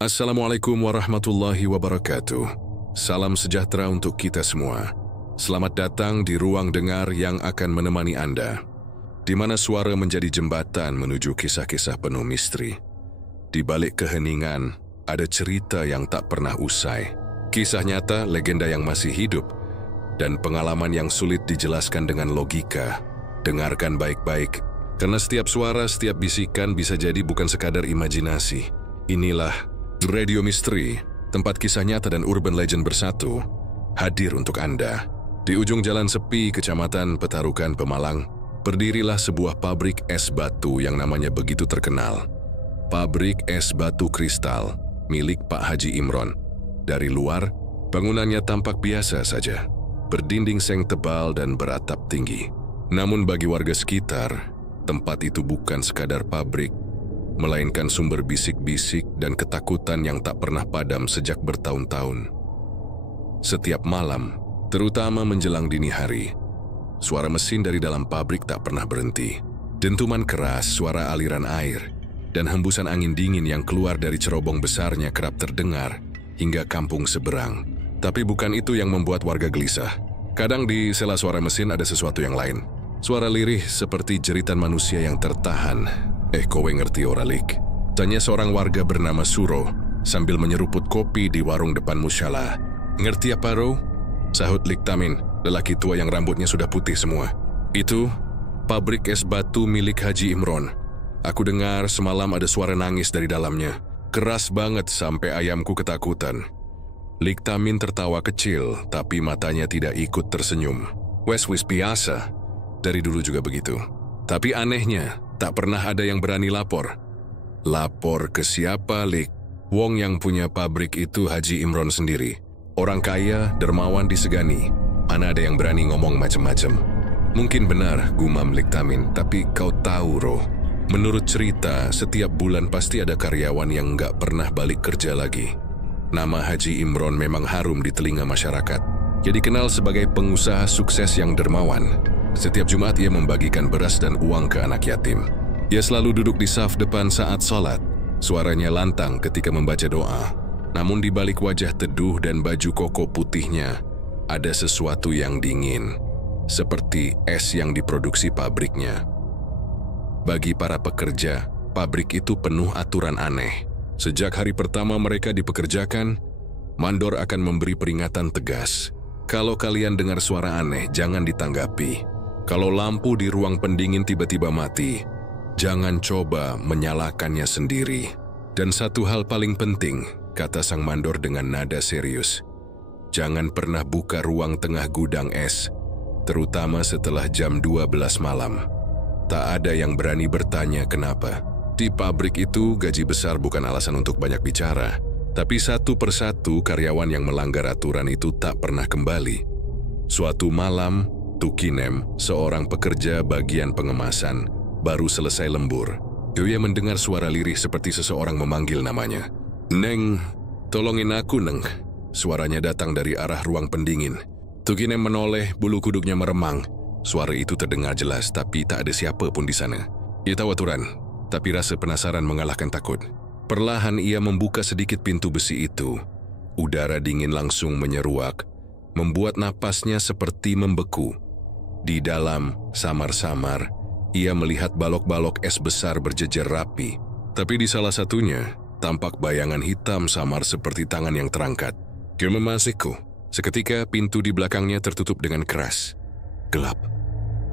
Assalamualaikum warahmatullahi wabarakatuh. Salam sejahtera untuk kita semua. Selamat datang di ruang dengar yang akan menemani Anda, di mana suara menjadi jembatan menuju kisah-kisah penuh misteri. Di balik keheningan, ada cerita yang tak pernah usai. Kisah nyata, legenda yang masih hidup, dan pengalaman yang sulit dijelaskan dengan logika. Dengarkan baik-baik, karena setiap suara, setiap bisikan bisa jadi bukan sekadar imajinasi. Inilah Radio Misteri, tempat kisah nyata dan urban legend bersatu, hadir untuk Anda. Di ujung jalan sepi Kecamatan Petarukan, Pemalang, berdirilah sebuah pabrik es batu yang namanya begitu terkenal. Pabrik es batu kristal, milik Pak Haji Imron. Dari luar, bangunannya tampak biasa saja, berdinding seng tebal dan beratap tinggi. Namun bagi warga sekitar, tempat itu bukan sekadar pabrik, melainkan sumber bisik-bisik dan ketakutan yang tak pernah padam sejak bertahun-tahun. Setiap malam, terutama menjelang dini hari, suara mesin dari dalam pabrik tak pernah berhenti. Dentuman keras, suara aliran air, dan hembusan angin dingin yang keluar dari cerobong besarnya kerap terdengar hingga kampung seberang. Tapi bukan itu yang membuat warga gelisah. Kadang di sela suara mesin ada sesuatu yang lain. Suara lirih seperti jeritan manusia yang tertahan. Kowe ngerti ora, Lik? Tanya seorang warga bernama Suro sambil menyeruput kopi di warung depan musyalah. Ngerti apa, Ro? Sahut Lik Tamin, lelaki tua yang rambutnya sudah putih semua. Itu pabrik es batu milik Haji Imron. Aku dengar semalam ada suara nangis dari dalamnya. Keras banget sampai ayamku ketakutan. Lik Tamin tertawa kecil, tapi matanya tidak ikut tersenyum. Wis biasa. Dari dulu juga begitu. Tapi anehnya, tak pernah ada yang berani lapor. Lapor ke siapa, Lik? Wong yang punya pabrik itu Haji Imron sendiri. Orang kaya, dermawan disegani. Mana ada yang berani ngomong macam-macam? Mungkin benar, gumam Lik Tamin, tapi kau tahu, Ro. Menurut cerita, setiap bulan pasti ada karyawan yang nggak pernah balik kerja lagi. Nama Haji Imron memang harum di telinga masyarakat. Dia dikenal sebagai pengusaha sukses yang dermawan. Setiap Jumat ia membagikan beras dan uang ke anak yatim. Ia selalu duduk di saf depan saat sholat. Suaranya lantang ketika membaca doa. Namun di balik wajah teduh dan baju koko putihnya, ada sesuatu yang dingin, seperti es yang diproduksi pabriknya. Bagi para pekerja, pabrik itu penuh aturan aneh. Sejak hari pertama mereka dipekerjakan, mandor akan memberi peringatan tegas. Kalau kalian dengar suara aneh, jangan ditanggapi. Kalau lampu di ruang pendingin tiba-tiba mati, jangan coba menyalakannya sendiri. Dan satu hal paling penting, kata sang mandor dengan nada serius, jangan pernah buka ruang tengah gudang es, terutama setelah jam 12 malam. Tak ada yang berani bertanya kenapa. Di pabrik itu, gaji besar bukan alasan untuk banyak bicara. Tapi satu persatu karyawan yang melanggar aturan itu tak pernah kembali. Suatu malam, Tukinem, seorang pekerja bagian pengemasan, baru selesai lembur. Dia mendengar suara lirih seperti seseorang memanggil namanya. Neng, tolongin aku, Neng. Suaranya datang dari arah ruang pendingin. Tukinem menoleh, bulu kuduknya meremang. Suara itu terdengar jelas, tapi tak ada siapa pun di sana. Ia tahu aturan, tapi rasa penasaran mengalahkan takut. Perlahan ia membuka sedikit pintu besi itu. Udara dingin langsung menyeruak, membuat napasnya seperti membeku. Di dalam, samar-samar, ia melihat balok-balok es besar berjejer rapi. Tapi di salah satunya, tampak bayangan hitam samar seperti tangan yang terangkat. Kememasiku. Seketika pintu di belakangnya tertutup dengan keras. Gelap,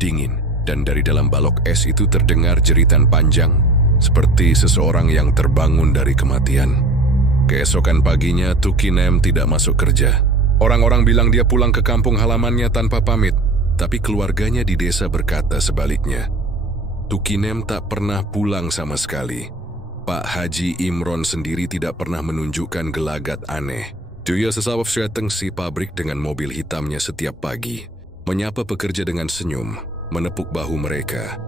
dingin, dan dari dalam balok es itu terdengar jeritan panjang, seperti seseorang yang terbangun dari kematian. Keesokan paginya, Tukinem tidak masuk kerja. Orang-orang bilang dia pulang ke kampung halamannya tanpa pamit, tapi keluarganya di desa berkata sebaliknya. Tukinem tak pernah pulang sama sekali. Pak Haji Imron sendiri tidak pernah menunjukkan gelagat aneh. Dia sesawaf datang si pabrik dengan mobil hitamnya setiap pagi, menyapa pekerja dengan senyum, menepuk bahu mereka,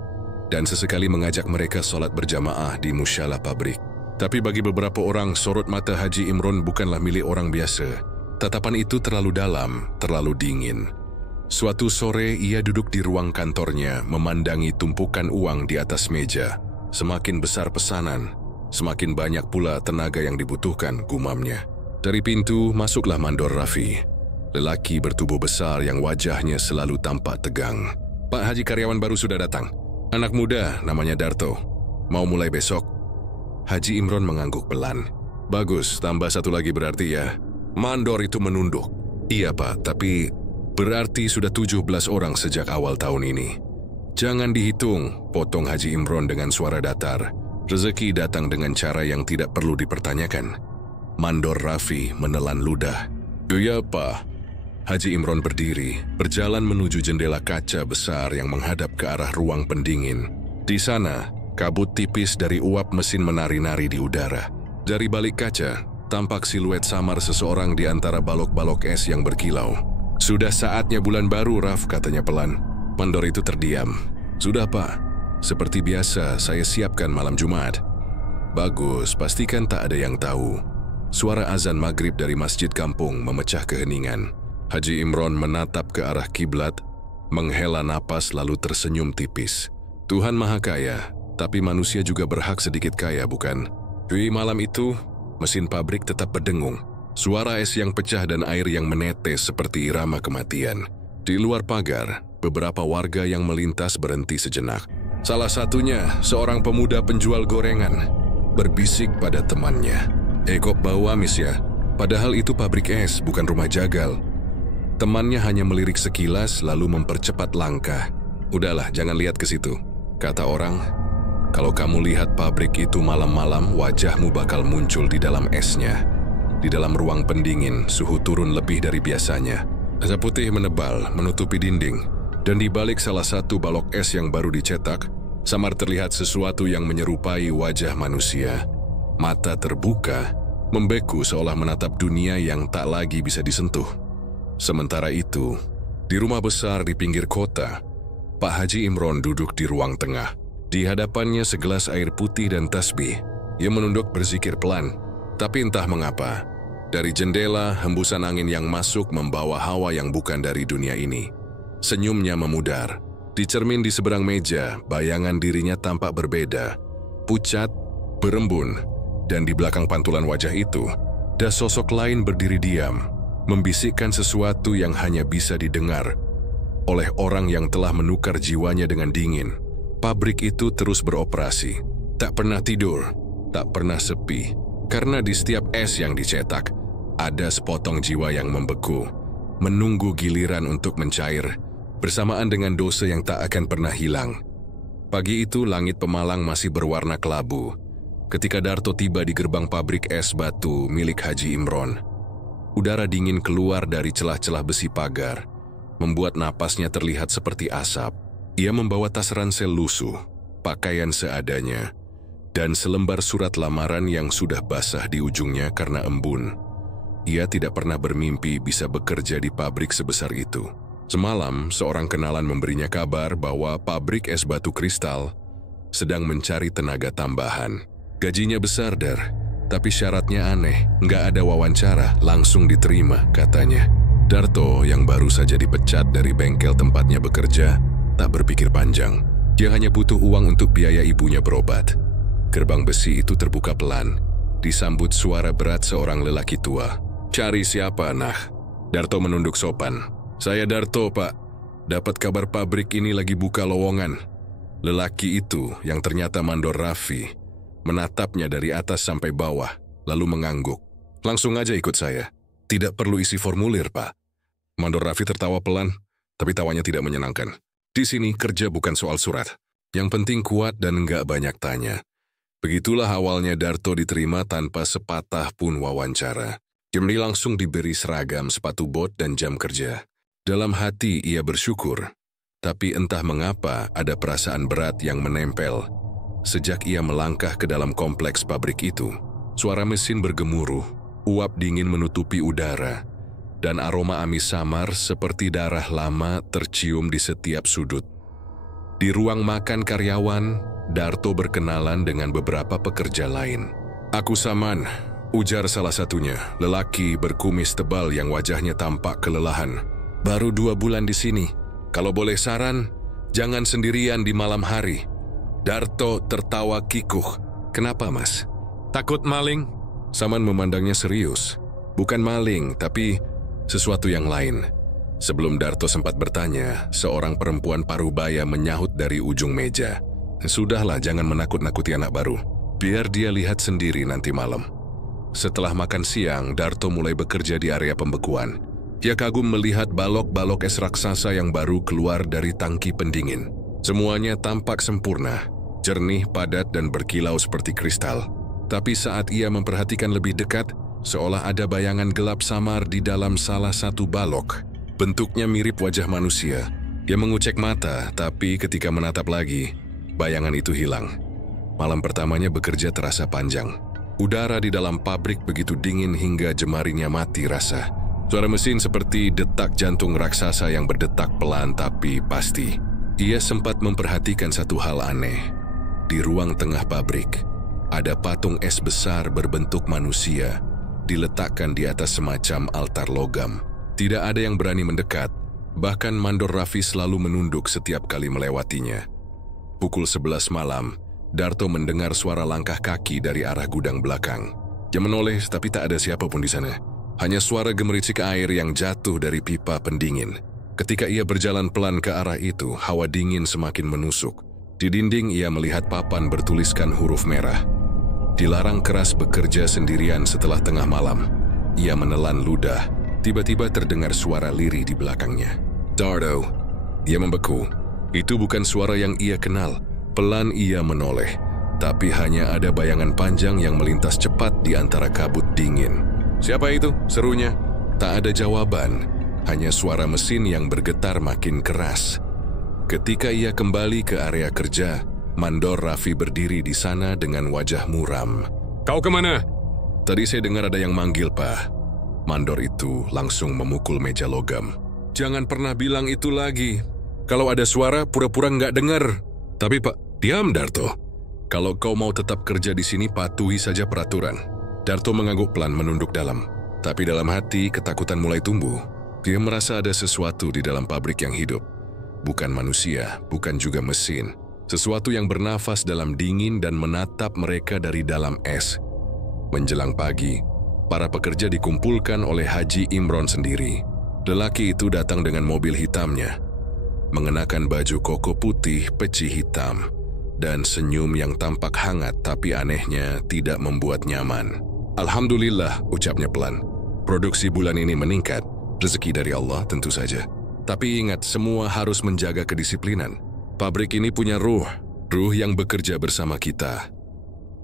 dan sesekali mengajak mereka sholat berjamaah di musyalah pabrik. Tapi bagi beberapa orang, sorot mata Haji Imron bukanlah milik orang biasa. Tatapan itu terlalu dalam, terlalu dingin. Suatu sore ia duduk di ruang kantornya memandangi tumpukan uang di atas meja. Semakin besar pesanan, semakin banyak pula tenaga yang dibutuhkan, gumamnya. Dari pintu masuklah Mandor Raffi, lelaki bertubuh besar yang wajahnya selalu tampak tegang. "Pak Haji, karyawan baru sudah datang. Anak muda, namanya Darto. Mau mulai besok." Haji Imron mengangguk pelan. "Bagus, tambah satu lagi berarti ya." Mandor itu menunduk. "Iya Pak, tapi berarti sudah 17 orang sejak awal tahun ini." "Jangan dihitung," potong Haji Imron dengan suara datar. "Rezeki datang dengan cara yang tidak perlu dipertanyakan." Mandor Raffi menelan ludah. "Iya Pak." Haji Imron berdiri, berjalan menuju jendela kaca besar yang menghadap ke arah ruang pendingin. Di sana, kabut tipis dari uap mesin menari-nari di udara. Dari balik kaca, tampak siluet samar seseorang di antara balok-balok es yang berkilau. "Sudah saatnya bulan baru, Raf," katanya pelan. Mandor itu terdiam. "Sudah Pak, seperti biasa saya siapkan malam Jumat." "Bagus, pastikan tak ada yang tahu." Suara azan maghrib dari masjid kampung memecah keheningan. Haji Imron menatap ke arah kiblat, menghela napas lalu tersenyum tipis. "Tuhan Maha Kaya, tapi manusia juga berhak sedikit kaya, bukan?" Di malam itu, mesin pabrik tetap berdengung. Suara es yang pecah dan air yang menetes seperti irama kematian. Di luar pagar, beberapa warga yang melintas berhenti sejenak. Salah satunya, seorang pemuda penjual gorengan, berbisik pada temannya. "Kok bau amis ya? Padahal itu pabrik es, bukan rumah jagal." Temannya hanya melirik sekilas lalu mempercepat langkah. "Udahlah, jangan lihat ke situ," kata orang. "Kalau kamu lihat pabrik itu malam-malam, wajahmu bakal muncul di dalam esnya." Di dalam ruang pendingin, suhu turun lebih dari biasanya. Asap putih menebal menutupi dinding, dan di balik salah satu balok es yang baru dicetak, samar terlihat sesuatu yang menyerupai wajah manusia. Mata terbuka, membeku seolah menatap dunia yang tak lagi bisa disentuh. Sementara itu, di rumah besar di pinggir kota, Pak Haji Imron duduk di ruang tengah. Di hadapannya segelas air putih dan tasbih. Ia menunduk berzikir pelan, tapi entah mengapa, dari jendela hembusan angin yang masuk membawa hawa yang bukan dari dunia ini. Senyumnya memudar. Di cermin di seberang meja, bayangan dirinya tampak berbeda, pucat, berembun, dan di belakang pantulan wajah itu, ada sosok lain berdiri diam, membisikkan sesuatu yang hanya bisa didengar oleh orang yang telah menukar jiwanya dengan dingin. Pabrik itu terus beroperasi, tak pernah tidur, tak pernah sepi, karena di setiap es yang dicetak, ada sepotong jiwa yang membeku, menunggu giliran untuk mencair, bersamaan dengan dosa yang tak akan pernah hilang. Pagi itu langit Pemalang masih berwarna kelabu, ketika Darto tiba di gerbang pabrik es batu milik Haji Imron. Udara dingin keluar dari celah-celah besi pagar, membuat napasnya terlihat seperti asap. Ia membawa tas ransel lusuh, pakaian seadanya, dan selembar surat lamaran yang sudah basah di ujungnya karena embun. Ia tidak pernah bermimpi bisa bekerja di pabrik sebesar itu. Semalam, seorang kenalan memberinya kabar bahwa pabrik es batu kristal sedang mencari tenaga tambahan. Gajinya besar, Dar, tapi syaratnya aneh, nggak ada wawancara, langsung diterima, katanya. Darto yang baru saja dipecat dari bengkel tempatnya bekerja, tak berpikir panjang. Dia hanya butuh uang untuk biaya ibunya berobat. Gerbang besi itu terbuka pelan, disambut suara berat seorang lelaki tua. "Cari siapa, nah?" Darto menunduk sopan. "Saya Darto, Pak. Dapat kabar pabrik ini lagi buka lowongan." Lelaki itu, yang ternyata Mandor Raffi, menatapnya dari atas sampai bawah, lalu mengangguk. "Langsung aja ikut saya. Tidak perlu isi formulir, Pak." Mandor Raffi tertawa pelan, tapi tawanya tidak menyenangkan. Di sini kerja bukan soal surat. Yang penting kuat dan nggak banyak tanya. Begitulah awalnya Darto diterima tanpa sepatah pun wawancara. Jemri langsung diberi seragam, sepatu bot, dan jam kerja. Dalam hati ia bersyukur, tapi entah mengapa ada perasaan berat yang menempel. Sejak ia melangkah ke dalam kompleks pabrik itu, suara mesin bergemuruh, uap dingin menutupi udara, dan aroma amis samar seperti darah lama tercium di setiap sudut. Di ruang makan karyawan, Darto berkenalan dengan beberapa pekerja lain. "Aku Saman," ujar salah satunya, lelaki berkumis tebal yang wajahnya tampak kelelahan. "Baru 2 bulan di sini. Kalau boleh saran, jangan sendirian di malam hari." Darto tertawa kikuh. "Kenapa, Mas? Takut maling? Saman memandangnya serius. Bukan maling, tapi sesuatu yang lain. Sebelum Darto sempat bertanya, seorang perempuan parubaya menyahut dari ujung meja. Sudahlah, jangan menakut-nakuti anak baru. Biar dia lihat sendiri nanti malam. Setelah makan siang, Darto mulai bekerja di area pembekuan. Ia kagum melihat balok-balok es raksasa yang baru keluar dari tangki pendingin. Semuanya tampak sempurna, jernih, padat, dan berkilau seperti kristal. Tapi saat ia memperhatikan lebih dekat, seolah ada bayangan gelap samar di dalam salah satu balok. Bentuknya mirip wajah manusia. Ia mengucek mata, tapi ketika menatap lagi, bayangan itu hilang. Malam pertamanya bekerja terasa panjang. Udara di dalam pabrik begitu dingin hingga jemarinya mati rasa. Suara mesin seperti detak jantung raksasa yang berdetak pelan tapi pasti. Ia sempat memperhatikan satu hal aneh. Di ruang tengah pabrik, ada patung es besar berbentuk manusia, diletakkan di atas semacam altar logam. Tidak ada yang berani mendekat, bahkan Mandor Raffi selalu menunduk setiap kali melewatinya. Pukul 11 malam, Darto mendengar suara langkah kaki dari arah gudang belakang. Ia menoleh tapi tak ada siapapun di sana. Hanya suara gemericik air yang jatuh dari pipa pendingin. Ketika ia berjalan pelan ke arah itu, hawa dingin semakin menusuk. Di dinding ia melihat papan bertuliskan huruf merah. Dilarang keras bekerja sendirian setelah tengah malam. Ia menelan ludah. Tiba-tiba terdengar suara lirih di belakangnya. Darto. Ia membeku. Itu bukan suara yang ia kenal. Pelan ia menoleh. Tapi hanya ada bayangan panjang yang melintas cepat di antara kabut dingin. Siapa itu? Serunya. Tak ada jawaban, hanya suara mesin yang bergetar makin keras. Ketika ia kembali ke area kerja, Mandor Raffi berdiri di sana dengan wajah muram. Kau kemana? Tadi saya dengar ada yang manggil, Pak. Mandor itu langsung memukul meja logam. Jangan pernah bilang itu lagi. Kalau ada suara, pura-pura nggak dengar. Tapi Pak, diam Darto. Kalau kau mau tetap kerja di sini, patuhi saja peraturan. Darto mengangguk pelan menunduk dalam. Tapi dalam hati, ketakutan mulai tumbuh. Dia merasa ada sesuatu di dalam pabrik yang hidup. Bukan manusia, bukan juga mesin. Sesuatu yang bernafas dalam dingin dan menatap mereka dari dalam es. Menjelang pagi, para pekerja dikumpulkan oleh Haji Imron sendiri. Lelaki itu datang dengan mobil hitamnya. Mengenakan baju koko putih peci hitam. Dan senyum yang tampak hangat tapi anehnya tidak membuat nyaman. Alhamdulillah, ucapnya pelan. Produksi bulan ini meningkat, rezeki dari Allah tentu saja. Tapi ingat, semua harus menjaga kedisiplinan. Pabrik ini punya ruh yang bekerja bersama kita.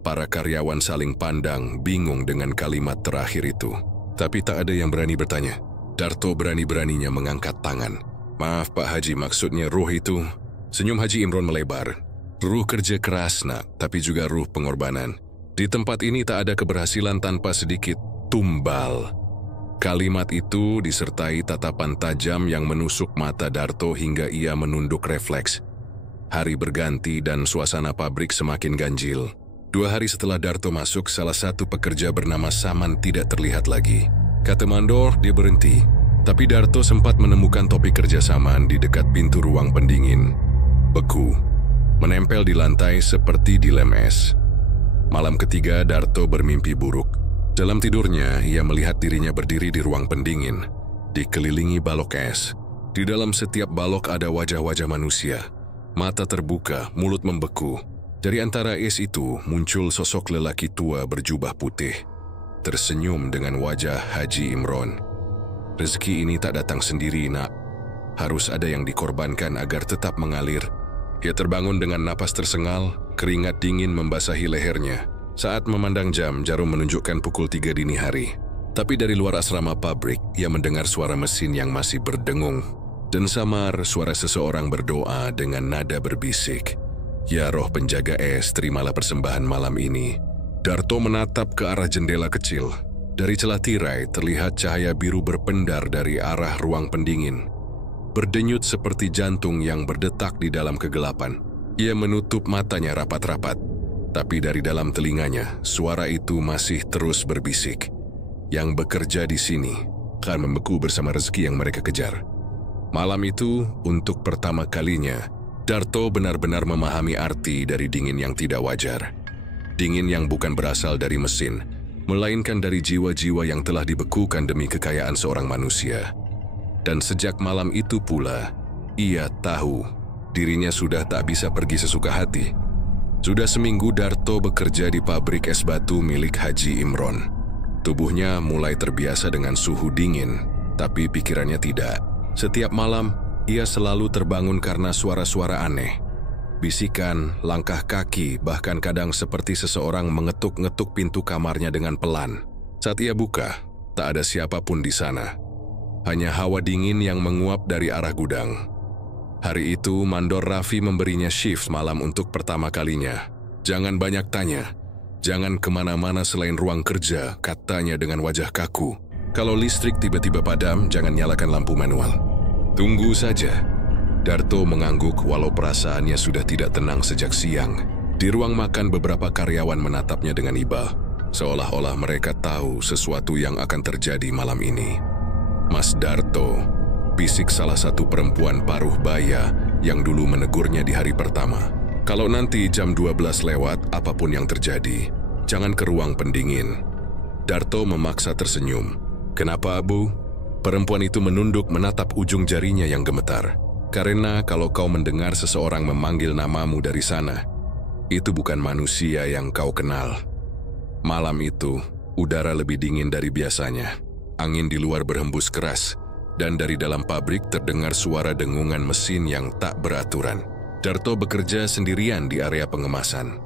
Para karyawan saling pandang, bingung dengan kalimat terakhir itu. Tapi tak ada yang berani bertanya. Darto berani-beraninya mengangkat tangan. Maaf Pak Haji, maksudnya ruh itu. Senyum Haji Imron melebar. Ruh kerja keras nak, tapi juga ruh pengorbanan. Di tempat ini tak ada keberhasilan tanpa sedikit tumbal. Kalimat itu disertai tatapan tajam yang menusuk mata Darto hingga ia menunduk refleks. Hari berganti dan suasana pabrik semakin ganjil. 2 hari setelah Darto masuk, salah satu pekerja bernama Saman tidak terlihat lagi. Kata Mandor, dia berhenti. Tapi Darto sempat menemukan topi kerja Saman di dekat pintu ruang pendingin. Beku, menempel di lantai seperti dilem es. Malam ketiga, Darto bermimpi buruk. Dalam tidurnya, ia melihat dirinya berdiri di ruang pendingin, dikelilingi balok es. Di dalam setiap balok ada wajah-wajah manusia. Mata terbuka, mulut membeku. Dari antara es itu muncul sosok lelaki tua berjubah putih. Tersenyum dengan wajah Haji Imron. Rezeki ini tak datang sendiri, nak. Harus ada yang dikorbankan agar tetap mengalir. Ia terbangun dengan napas tersengal, keringat dingin membasahi lehernya. Saat memandang jam, jarum menunjukkan pukul 3 dini hari. Tapi dari luar asrama pabrik, ia mendengar suara mesin yang masih berdengung. Dan samar, suara seseorang berdoa dengan nada berbisik. Ya roh penjaga es, terimalah persembahan malam ini. Darto menatap ke arah jendela kecil. Dari celah tirai, terlihat cahaya biru berpendar dari arah ruang pendingin. Berdenyut seperti jantung yang berdetak di dalam kegelapan. Ia menutup matanya rapat-rapat. Tapi dari dalam telinganya, suara itu masih terus berbisik. Yang bekerja di sini akan membeku bersama rezeki yang mereka kejar. Malam itu, untuk pertama kalinya, Darto benar-benar memahami arti dari dingin yang tidak wajar. Dingin yang bukan berasal dari mesin, melainkan dari jiwa-jiwa yang telah dibekukan demi kekayaan seorang manusia. Dan sejak malam itu pula, ia tahu dirinya sudah tak bisa pergi sesuka hati. Sudah seminggu Darto bekerja di pabrik es batu milik Haji Imron. Tubuhnya mulai terbiasa dengan suhu dingin, tapi pikirannya tidak. Setiap malam, ia selalu terbangun karena suara-suara aneh. Bisikan, langkah kaki, bahkan kadang seperti seseorang mengetuk-ngetuk pintu kamarnya dengan pelan. Saat ia buka, tak ada siapapun di sana. Hanya hawa dingin yang menguap dari arah gudang. Hari itu, Mandor Raffi memberinya shift malam untuk pertama kalinya. Jangan banyak tanya. Jangan kemana-mana selain ruang kerja, katanya dengan wajah kaku. Kalau listrik tiba-tiba padam, jangan nyalakan lampu manual. Tunggu saja. Darto mengangguk walau perasaannya sudah tidak tenang sejak siang. Di ruang makan beberapa karyawan menatapnya dengan iba, seolah-olah mereka tahu sesuatu yang akan terjadi malam ini. Mas Darto, bisik salah satu perempuan paruh baya yang dulu menegurnya di hari pertama. Kalau nanti jam 12 lewat, apapun yang terjadi, jangan ke ruang pendingin. Darto memaksa tersenyum. Kenapa, Bu? Perempuan itu menunduk menatap ujung jarinya yang gemetar. Karena kalau kau mendengar seseorang memanggil namamu dari sana, itu bukan manusia yang kau kenal. Malam itu, udara lebih dingin dari biasanya. Angin di luar berhembus keras, dan dari dalam pabrik terdengar suara dengungan mesin yang tak beraturan. Darto bekerja sendirian di area pengemasan,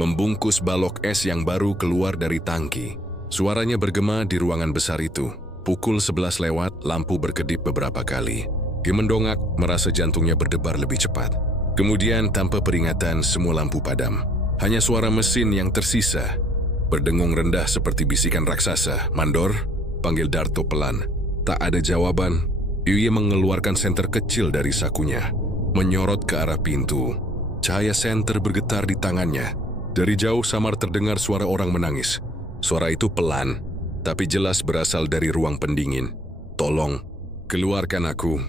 membungkus balok es yang baru keluar dari tangki. Suaranya bergema di ruangan besar itu. Pukul 11 lewat, lampu berkedip beberapa kali. Dia mendongak, merasa jantungnya berdebar lebih cepat. Kemudian, tanpa peringatan, semua lampu padam. Hanya suara mesin yang tersisa, berdengung rendah seperti bisikan raksasa. Mandor, panggil Darto pelan. Tak ada jawaban. Ia mengeluarkan senter kecil dari sakunya, menyorot ke arah pintu. Cahaya senter bergetar di tangannya. Dari jauh samar terdengar suara orang menangis. Suara itu pelan, tapi jelas berasal dari ruang pendingin. Tolong, keluarkan aku.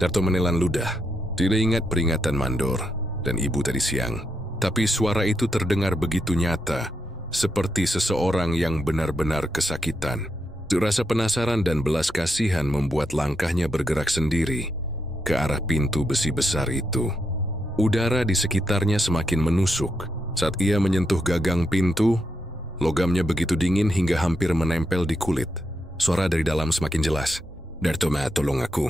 Darto menelan ludah. Tidak ingat peringatan Mandor dan ibu tadi siang. Tapi suara itu terdengar begitu nyata, seperti seseorang yang benar-benar kesakitan. Rasa penasaran dan belas kasihan membuat langkahnya bergerak sendiri ke arah pintu besi besar itu. Udara di sekitarnya semakin menusuk. Saat ia menyentuh gagang pintu, logamnya begitu dingin hingga hampir menempel di kulit. Suara dari dalam semakin jelas. Darto, tolong aku.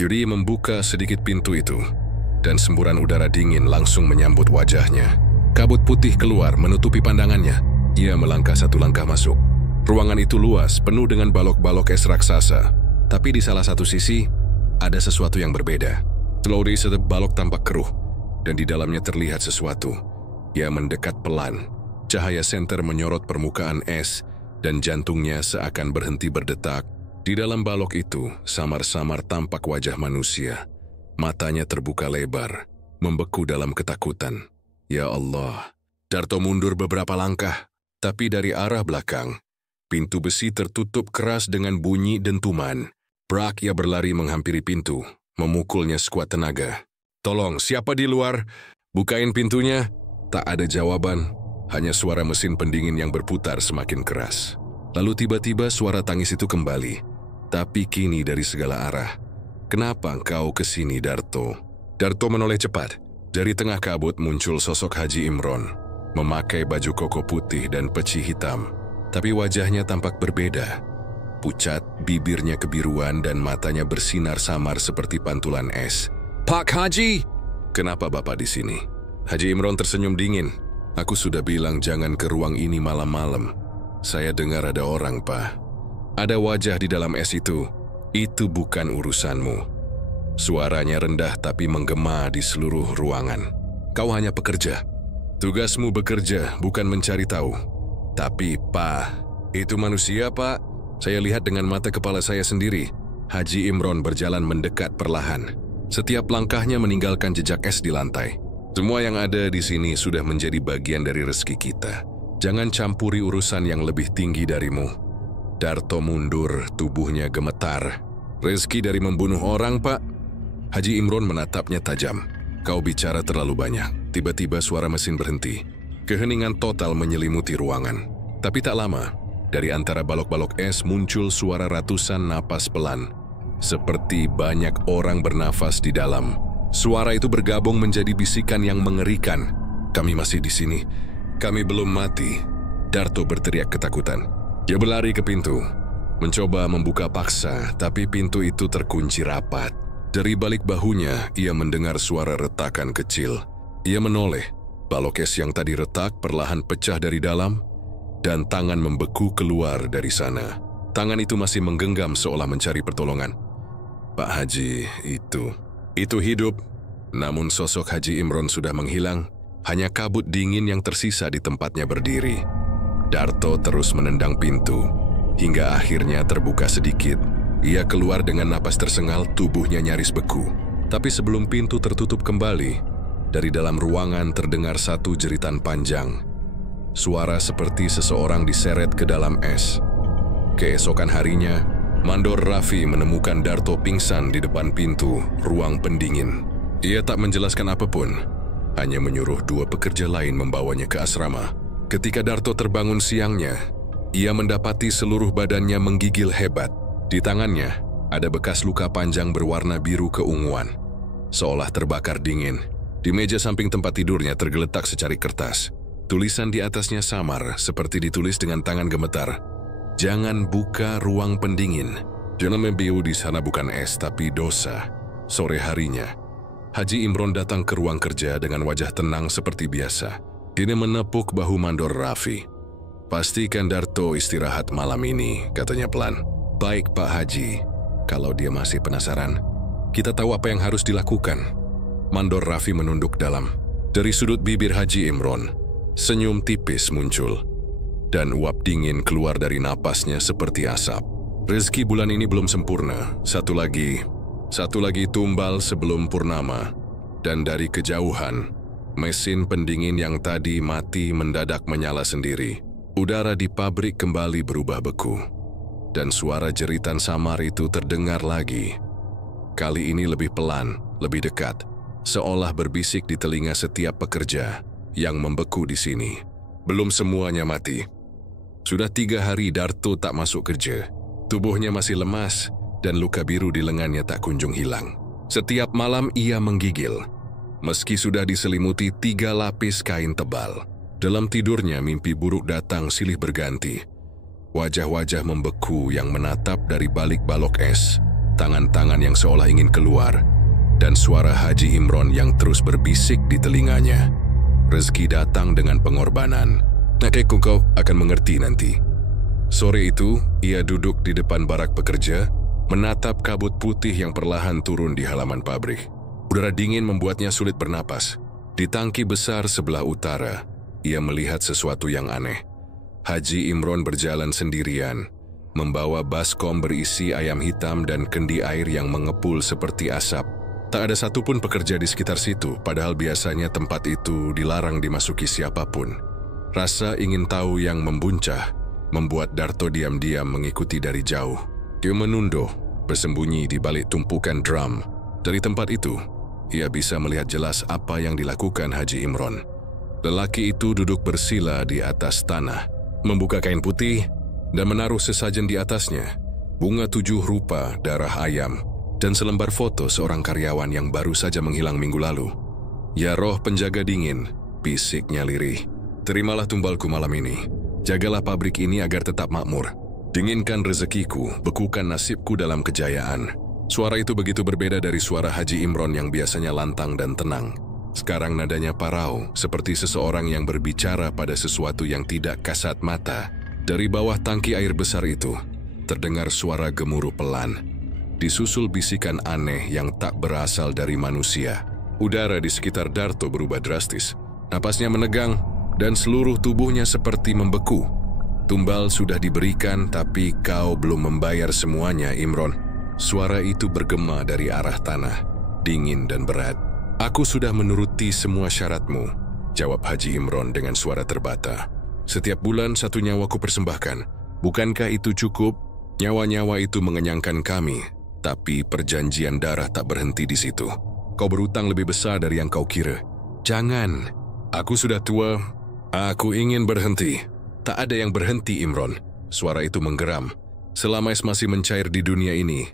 Yuri membuka sedikit pintu itu, dan semburan udara dingin langsung menyambut wajahnya. Kabut putih keluar menutupi pandangannya. Ia melangkah satu langkah masuk. Ruangan itu luas, penuh dengan balok-balok es raksasa. Tapi di salah satu sisi, ada sesuatu yang berbeda. Slowly setiap balok tampak keruh, dan di dalamnya terlihat sesuatu. Ia mendekat pelan. Cahaya senter menyorot permukaan es, dan jantungnya seakan berhenti berdetak. Di dalam balok itu, samar-samar tampak wajah manusia. Matanya terbuka lebar, membeku dalam ketakutan. Ya Allah. Darto mundur beberapa langkah, tapi dari arah belakang, pintu besi tertutup keras dengan bunyi dentuman. Brak, ia berlari menghampiri pintu, memukulnya sekuat tenaga. Tolong, siapa di luar? Bukain pintunya. Tak ada jawaban, hanya suara mesin pendingin yang berputar semakin keras. Lalu tiba-tiba suara tangis itu kembali, tapi kini dari segala arah. Kenapa engkau ke sini, Darto? Darto menoleh cepat. Dari tengah kabut muncul sosok Haji Imron, memakai baju koko putih dan peci hitam. Tapi wajahnya tampak berbeda. Pucat, bibirnya kebiruan dan matanya bersinar samar seperti pantulan es. Pak Haji! Kenapa Bapak di sini? Haji Imron tersenyum dingin. Aku sudah bilang jangan ke ruang ini malam-malam. Saya dengar ada orang, Pak. Ada wajah di dalam es itu. Itu bukan urusanmu. Suaranya rendah tapi menggema di seluruh ruangan. Kau hanya pekerja. Tugasmu bekerja, bukan mencari tahu. Tapi, Pak, itu manusia, Pak. Saya lihat dengan mata kepala saya sendiri. Haji Imron berjalan mendekat perlahan. Setiap langkahnya meninggalkan jejak es di lantai. Semua yang ada di sini sudah menjadi bagian dari rezeki kita. Jangan campuri urusan yang lebih tinggi darimu. Darto mundur, tubuhnya gemetar. Rezeki dari membunuh orang, Pak? Haji Imron menatapnya tajam. Kau bicara terlalu banyak. Tiba-tiba suara mesin berhenti. Keheningan total menyelimuti ruangan. Tapi tak lama, dari antara balok-balok es muncul suara ratusan napas pelan. Seperti banyak orang bernafas di dalam. Suara itu bergabung menjadi bisikan yang mengerikan. "Kami masih di sini. Kami belum mati." Darto berteriak ketakutan. Dia berlari ke pintu. Mencoba membuka paksa, tapi pintu itu terkunci rapat. Dari balik bahunya, ia mendengar suara retakan kecil. Ia menoleh. Balok es yang tadi retak perlahan pecah dari dalam, dan tangan membeku keluar dari sana. Tangan itu masih menggenggam seolah mencari pertolongan. "Pak Haji, itu hidup." Namun sosok Haji Imron sudah menghilang, hanya kabut dingin yang tersisa di tempatnya berdiri. Darto terus menendang pintu, hingga akhirnya terbuka sedikit. Ia keluar dengan napas tersengal, tubuhnya nyaris beku. Tapi sebelum pintu tertutup kembali, dari dalam ruangan terdengar satu jeritan panjang. Suara seperti seseorang diseret ke dalam es. Keesokan harinya, Mandor Raffi menemukan Darto pingsan di depan pintu ruang pendingin. Ia tak menjelaskan apapun, hanya menyuruh 2 pekerja lain membawanya ke asrama. Ketika Darto terbangun siangnya, ia mendapati seluruh badannya menggigil hebat. Di tangannya, ada bekas luka panjang berwarna biru keunguan, seolah terbakar dingin. Di meja samping tempat tidurnya tergeletak secari kertas. Tulisan di atasnya samar, seperti ditulis dengan tangan gemetar. "Jangan buka ruang pendingin. Jangan membiu di sana bukan es, tapi dosa." Sore harinya, Haji Imron datang ke ruang kerja dengan wajah tenang seperti biasa. Dia menepuk bahu Mandor Raffi. "Pastikan Darto istirahat malam ini," katanya pelan. "Baik Pak Haji, kalau dia masih penasaran, kita tahu apa yang harus dilakukan." Mandor Raffi menunduk dalam. Dari sudut bibir Haji Imron, senyum tipis muncul, dan uap dingin keluar dari napasnya seperti asap. "Rezeki bulan ini belum sempurna. Satu lagi tumbal sebelum purnama." Dan dari kejauhan, mesin pendingin yang tadi mati mendadak menyala sendiri. Udara di pabrik kembali berubah beku, dan suara jeritan samar itu terdengar lagi. Kali ini lebih pelan, lebih dekat, seolah berbisik di telinga setiap pekerja yang membeku di sini. Belum semuanya mati. Sudah 3 hari Darto tak masuk kerja. Tubuhnya masih lemas, dan luka biru di lengannya tak kunjung hilang. Setiap malam ia menggigil, meski sudah diselimuti 3 lapis kain tebal. Dalam tidurnya mimpi buruk datang silih berganti. Wajah-wajah membeku yang menatap dari balik balok es, tangan-tangan yang seolah ingin keluar, dan suara Haji Imron yang terus berbisik di telinganya. Rezeki datang dengan pengorbanan. Kau akan mengerti nanti. Sore itu, ia duduk di depan barak pekerja, menatap kabut putih yang perlahan turun di halaman pabrik. Udara dingin membuatnya sulit bernapas. Di tangki besar sebelah utara, ia melihat sesuatu yang aneh. Haji Imron berjalan sendirian, membawa baskom berisi ayam hitam dan kendi air yang mengepul seperti asap. Tak ada satupun pekerja di sekitar situ, padahal biasanya tempat itu dilarang dimasuki siapapun. Rasa ingin tahu yang membuncah membuat Darto diam-diam mengikuti dari jauh. Dia menunduk, bersembunyi di balik tumpukan drum. Dari tempat itu, ia bisa melihat jelas apa yang dilakukan Haji Imron. Lelaki itu duduk bersila di atas tanah, membuka kain putih dan menaruh sesajen di atasnya, bunga 7 rupa darah ayam, dan selembar foto seorang karyawan yang baru saja menghilang minggu lalu. "Ya roh penjaga dingin," bisiknya lirih. "Terimalah tumbalku malam ini. Jagalah pabrik ini agar tetap makmur. Dinginkan rezekiku, bekukan nasibku dalam kejayaan." Suara itu begitu berbeda dari suara Haji Imron yang biasanya lantang dan tenang. Sekarang nadanya parau, seperti seseorang yang berbicara pada sesuatu yang tidak kasat mata. Dari bawah tangki air besar itu, terdengar suara gemuruh pelan, disusul bisikan aneh yang tak berasal dari manusia. Udara di sekitar Darto berubah drastis. Napasnya menegang, dan seluruh tubuhnya seperti membeku. "Tumbal sudah diberikan, tapi kau belum membayar semuanya, Imron." Suara itu bergema dari arah tanah, dingin dan berat. "Aku sudah menuruti semua syaratmu," jawab Haji Imron dengan suara terbata. "Setiap bulan 1 nyawa ku persembahkan. Bukankah itu cukup? Nyawa-nyawa itu mengenyangkan kami, tapi perjanjian darah tak berhenti di situ. Kau berutang lebih besar dari yang kau kira." "Jangan, aku sudah tua. Aku ingin berhenti. Tak ada yang berhenti, Imron. Suara itu menggeram. Selama es masih mencair di dunia ini,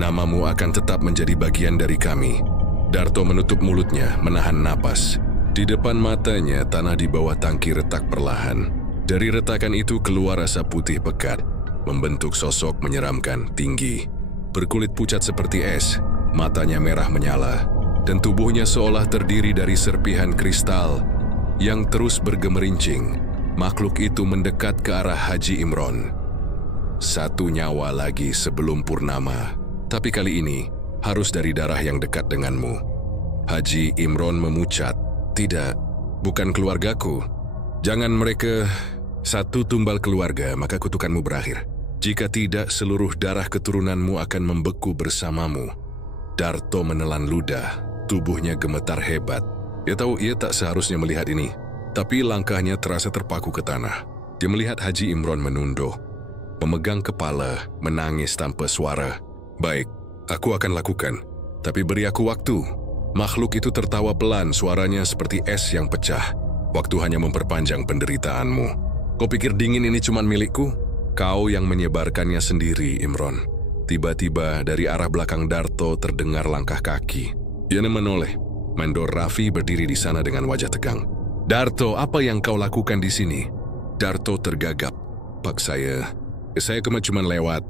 namamu akan tetap menjadi bagian dari kami. Darto menutup mulutnya, menahan napas. Di depan matanya, tanah di bawah tangki retak perlahan. Dari retakan itu keluar asap putih pekat, membentuk sosok menyeramkan, tinggi. Berkulit pucat seperti es, matanya merah menyala, dan tubuhnya seolah terdiri dari serpihan kristal yang terus bergemerincing. Makhluk itu mendekat ke arah Haji Imron. Satu nyawa lagi sebelum purnama, tapi kali ini harus dari darah yang dekat denganmu. Haji Imron memucat. Tidak, bukan keluargaku. Jangan mereka satu tumbal keluarga, maka kutukanmu berakhir. Jika tidak, seluruh darah keturunanmu akan membeku bersamamu. Darto menelan ludah, tubuhnya gemetar hebat. Dia tahu ia tak seharusnya melihat ini, tapi langkahnya terasa terpaku ke tanah. Dia melihat Haji Imron menunduk, memegang kepala, menangis tanpa suara. Baik, aku akan lakukan, tapi beri aku waktu. Makhluk itu tertawa pelan, suaranya seperti es yang pecah. Waktu hanya memperpanjang penderitaanmu. Kau pikir dingin ini cuma milikku? Kau yang menyebarkannya sendiri, Imron. Tiba-tiba dari arah belakang Darto terdengar langkah kaki. Dia menoleh. Mandor Raffi berdiri di sana dengan wajah tegang. Darto, apa yang kau lakukan di sini? Darto tergagap. Pak, saya cuma lewat.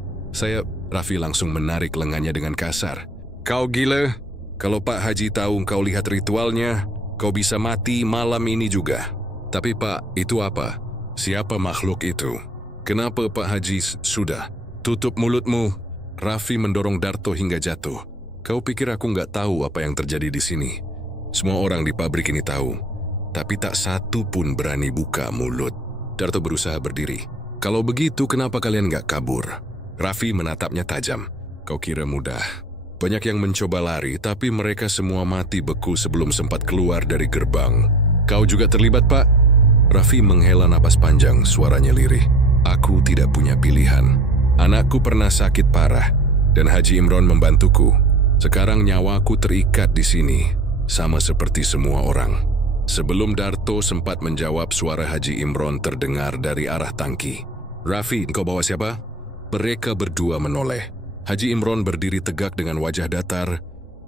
Raffi langsung menarik lengannya dengan kasar. Kau gila? Kalau Pak Haji tahu kau lihat ritualnya, kau bisa mati malam ini juga. Tapi Pak, itu apa? Siapa makhluk itu? Kenapa Pak Haji sudah? Tutup mulutmu. Raffi mendorong Darto hingga jatuh. Kau pikir aku nggak tahu apa yang terjadi di sini? Semua orang di pabrik ini tahu. Tapi tak satu pun berani buka mulut. Darto berusaha berdiri. Kalau begitu, kenapa kalian nggak kabur? Raffi menatapnya tajam. Kau kira mudah? Banyak yang mencoba lari, tapi mereka semua mati beku sebelum sempat keluar dari gerbang. Kau juga terlibat, Pak? Raffi menghela napas panjang, suaranya lirih. Aku tidak punya pilihan. Anakku pernah sakit parah, dan Haji Imron membantuku. Sekarang nyawaku terikat di sini, sama seperti semua orang. Sebelum Darto sempat menjawab, suara Haji Imron terdengar dari arah tangki. Raffi, kau bawa siapa? Mereka berdua menoleh. Haji Imron berdiri tegak dengan wajah datar,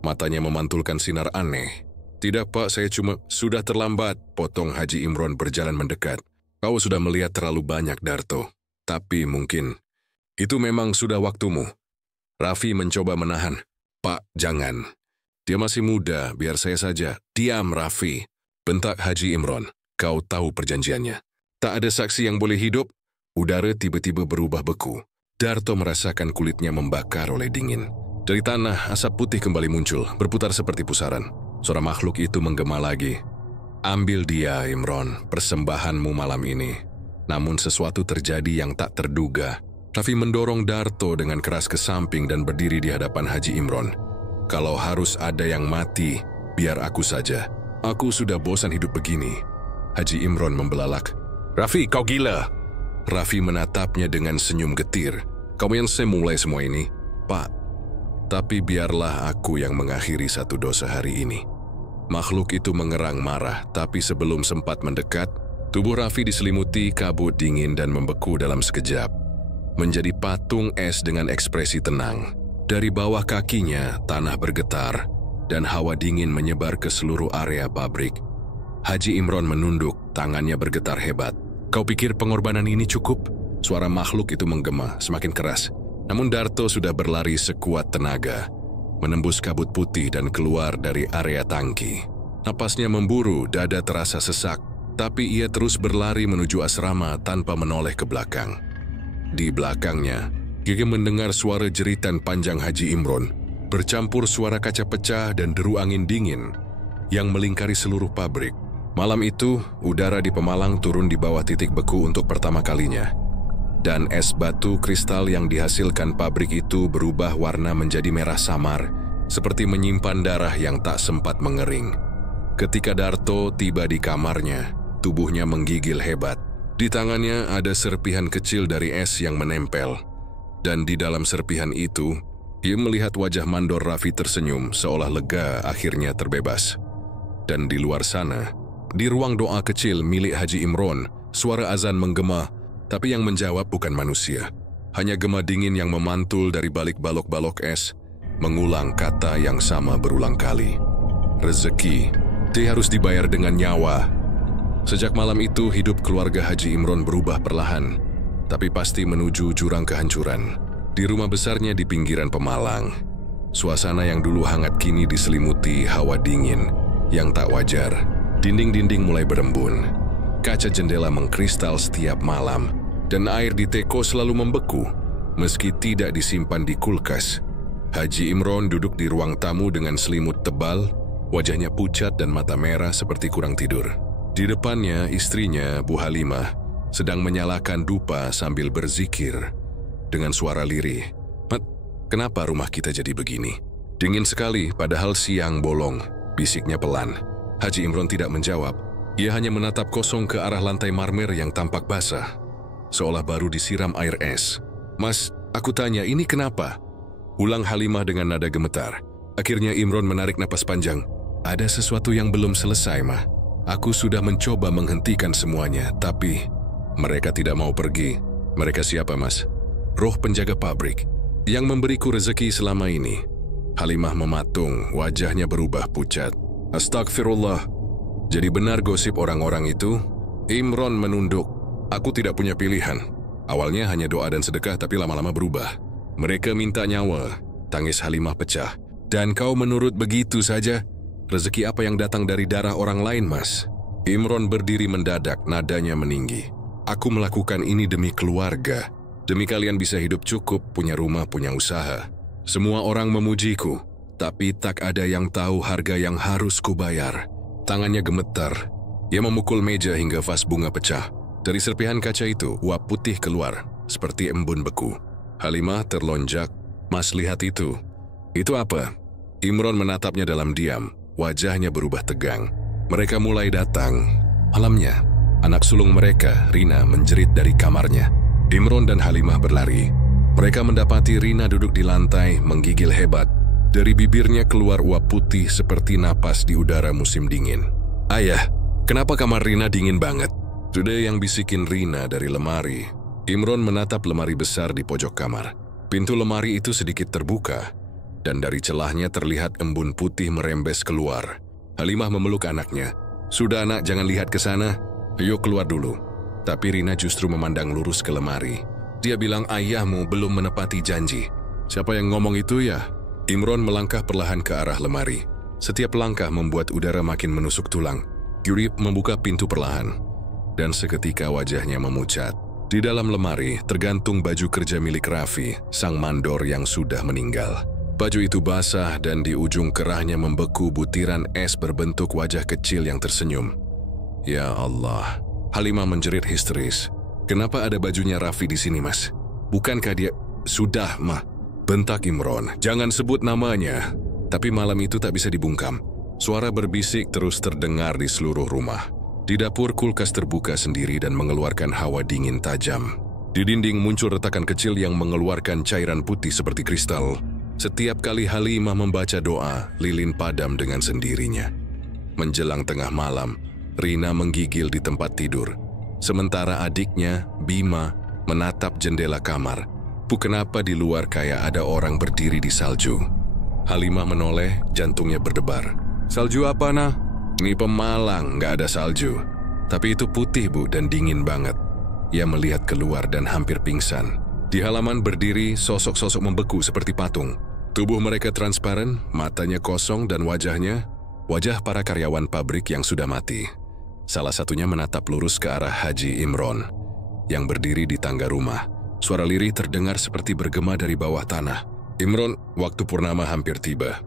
matanya memantulkan sinar aneh. Tidak Pak, saya cuma sudah terlambat, potong Haji Imron berjalan mendekat. Kau sudah melihat terlalu banyak, Darto. Tapi mungkin itu memang sudah waktumu. Raffi mencoba menahan. Pak, jangan. Dia masih muda, biar saya saja. Diam, Raffi. Bentak Haji Imron. Kau tahu perjanjiannya. Tak ada saksi yang boleh hidup. Udara tiba-tiba berubah beku. Darto merasakan kulitnya membakar oleh dingin. Dari tanah, asap putih kembali muncul, berputar seperti pusaran. Suara makhluk itu menggema lagi. Ambil dia, Imron, persembahanmu malam ini. Namun sesuatu terjadi yang tak terduga. Raffi mendorong Darto dengan keras ke samping dan berdiri di hadapan Haji Imron. Kalau harus ada yang mati, biar aku saja. Aku sudah bosan hidup begini. Haji Imron membelalak. Raffi, kau gila! Raffi menatapnya dengan senyum getir. Kamu yang memulai semua ini, Pak. Tapi biarlah aku yang mengakhiri satu dosa hari ini. Makhluk itu mengerang marah, tapi sebelum sempat mendekat, tubuh Raffi diselimuti kabut dingin dan membeku dalam sekejap. Menjadi patung es dengan ekspresi tenang. Dari bawah kakinya, tanah bergetar, dan hawa dingin menyebar ke seluruh area pabrik. Haji Imron menunduk, tangannya bergetar hebat. Kau pikir pengorbanan ini cukup? Suara makhluk itu menggema, semakin keras. Namun Darto sudah berlari sekuat tenaga, menembus kabut putih dan keluar dari area tangki. Napasnya memburu, dada terasa sesak, tapi ia terus berlari menuju asrama tanpa menoleh ke belakang. Di belakangnya, Gege mendengar suara jeritan panjang Haji Imron, bercampur suara kaca pecah dan deru angin dingin yang melingkari seluruh pabrik. Malam itu, udara di Pemalang turun di bawah titik beku untuk pertama kalinya. Dan es batu kristal yang dihasilkan pabrik itu berubah warna menjadi merah samar, seperti menyimpan darah yang tak sempat mengering. Ketika Darto tiba di kamarnya, tubuhnya menggigil hebat. Di tangannya ada serpihan kecil dari es yang menempel. Dan di dalam serpihan itu, ia melihat wajah mandor Raffi tersenyum, seolah lega akhirnya terbebas. Dan di luar sana, Di ruang doa kecil milik Haji Imron, suara azan menggema, tapi yang menjawab bukan manusia. Hanya gema dingin yang memantul dari balik balok-balok es, mengulang kata yang sama berulang kali. Rezeki, dia harus dibayar dengan nyawa. Sejak malam itu, hidup keluarga Haji Imron berubah perlahan, tapi pasti menuju jurang kehancuran. Di rumah besarnya di pinggiran Pemalang, suasana yang dulu hangat kini diselimuti hawa dingin yang tak wajar. Dinding-dinding mulai berembun, kaca jendela mengkristal setiap malam, dan air di teko selalu membeku, meski tidak disimpan di kulkas. Haji Imron duduk di ruang tamu dengan selimut tebal, wajahnya pucat dan mata merah seperti kurang tidur. Di depannya, istrinya, Bu Halimah, sedang menyalakan dupa sambil berzikir dengan suara lirih. "Mat, kenapa rumah kita jadi begini? Dingin sekali, padahal siang bolong," bisiknya pelan. Haji Imron tidak menjawab. Ia hanya menatap kosong ke arah lantai marmer yang tampak basah, seolah baru disiram air es. "Mas, aku tanya, ini kenapa?" Ulang Halimah dengan nada gemetar. Akhirnya Imron menarik napas panjang. "Ada sesuatu yang belum selesai, Mah. Aku sudah mencoba menghentikan semuanya, tapi mereka tidak mau pergi." "Mereka siapa, Mas?" "Roh penjaga pabrik yang memberiku rezeki selama ini." Halimah mematung, wajahnya berubah pucat. "Astagfirullah. Jadi benar gosip orang-orang itu?" Imron menunduk. "Aku tidak punya pilihan. Awalnya hanya doa dan sedekah, tapi lama-lama berubah. Mereka minta nyawa." Tangis Halimah pecah. "Dan kau menurut begitu saja? Rezeki apa yang datang dari darah orang lain, Mas?" Imron berdiri mendadak, nadanya meninggi. "Aku melakukan ini demi keluarga. Demi kalian bisa hidup cukup, punya rumah, punya usaha. Semua orang memujiku, tapi tak ada yang tahu harga yang harus kubayar." Tangannya gemetar. Ia memukul meja hingga vas bunga pecah. Dari serpihan kaca itu, uap putih keluar, seperti embun beku. Halimah terlonjak. "Mas, lihat itu." "Itu apa?" Imron menatapnya dalam diam, wajahnya berubah tegang. Mereka mulai datang. Malamnya, anak sulung mereka, Rina, menjerit dari kamarnya. Imron dan Halimah berlari. Mereka mendapati Rina duduk di lantai, menggigil hebat. Dari bibirnya keluar uap putih seperti napas di udara musim dingin. "Ayah, kenapa kamar Rina dingin banget?" Sudah yang bisikin Rina dari lemari. Imron menatap lemari besar di pojok kamar. Pintu lemari itu sedikit terbuka, dan dari celahnya terlihat embun putih merembes keluar. Halimah memeluk anaknya. "Sudah, Anak, jangan lihat ke sana. Yuk keluar dulu." Tapi Rina justru memandang lurus ke lemari. Dia bilang, "Ayahmu belum menepati janji." "Siapa yang ngomong itu ya?" Imron melangkah perlahan ke arah lemari. Setiap langkah membuat udara makin menusuk tulang. Yurip membuka pintu perlahan, dan seketika wajahnya memucat. Di dalam lemari tergantung baju kerja milik Raffi, sang mandor yang sudah meninggal. Baju itu basah dan di ujung kerahnya membeku butiran es berbentuk wajah kecil yang tersenyum. "Ya Allah," Halimah menjerit histeris. "Kenapa ada bajunya Raffi di sini, Mas? Bukankah dia..." "Sudah, Mah," bentak Imron, "jangan sebut namanya." Tapi malam itu tak bisa dibungkam. Suara berbisik terus terdengar di seluruh rumah. Di dapur, kulkas terbuka sendiri dan mengeluarkan hawa dingin tajam. Di dinding muncul retakan kecil yang mengeluarkan cairan putih seperti kristal. Setiap kali Halimah membaca doa, lilin padam dengan sendirinya. Menjelang tengah malam, Rina menggigil di tempat tidur. Sementara adiknya, Bima, menatap jendela kamar. Kenapa di luar kayak ada orang berdiri di salju? Halimah menoleh, jantungnya berdebar. "Salju apa, Nah?" "Ini Pemalang, nggak ada salju. Tapi itu putih, Bu, dan dingin banget." Ia melihat keluar dan hampir pingsan. Di halaman berdiri sosok-sosok membeku seperti patung. Tubuh mereka transparan, matanya kosong dan wajah para karyawan pabrik yang sudah mati. Salah satunya menatap lurus ke arah Haji Imron yang berdiri di tangga rumah. Suara lirih terdengar seperti bergema dari bawah tanah. "Imron, waktu purnama hampir tiba.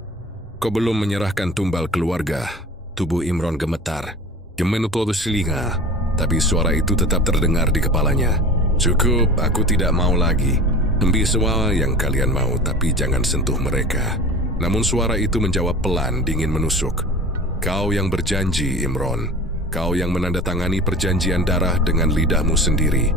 Kau belum menyerahkan tumbal keluarga." Tubuh Imron gemetar. "Gemenutodo silinga." Tapi suara itu tetap terdengar di kepalanya. "Cukup, aku tidak mau lagi. Ambil semua yang kalian mau, tapi jangan sentuh mereka." Namun suara itu menjawab pelan, dingin menusuk. "Kau yang berjanji, Imron. Kau yang menandatangani perjanjian darah dengan lidahmu sendiri."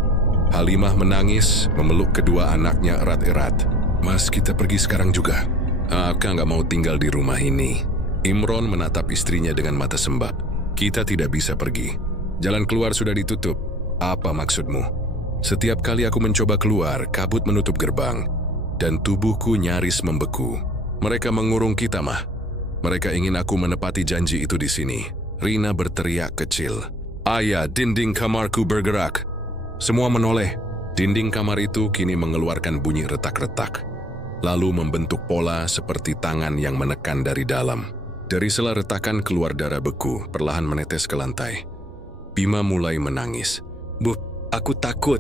Halimah menangis, memeluk kedua anaknya erat-erat. "Mas, kita pergi sekarang juga. Aku nggak mau tinggal di rumah ini." Imron menatap istrinya dengan mata sembab. Kita tidak bisa pergi. Jalan keluar sudah ditutup. Apa maksudmu? Setiap kali aku mencoba keluar, kabut menutup gerbang, dan tubuhku nyaris membeku. Mereka mengurung kita, Mah. Mereka ingin aku menepati janji itu di sini. Rina berteriak kecil. Ayah, dinding kamarku bergerak. Semua menoleh. Dinding kamar itu kini mengeluarkan bunyi retak-retak, lalu membentuk pola seperti tangan yang menekan dari dalam. Dari sela retakan keluar darah beku, perlahan menetes ke lantai. Bima mulai menangis. Bu, aku takut.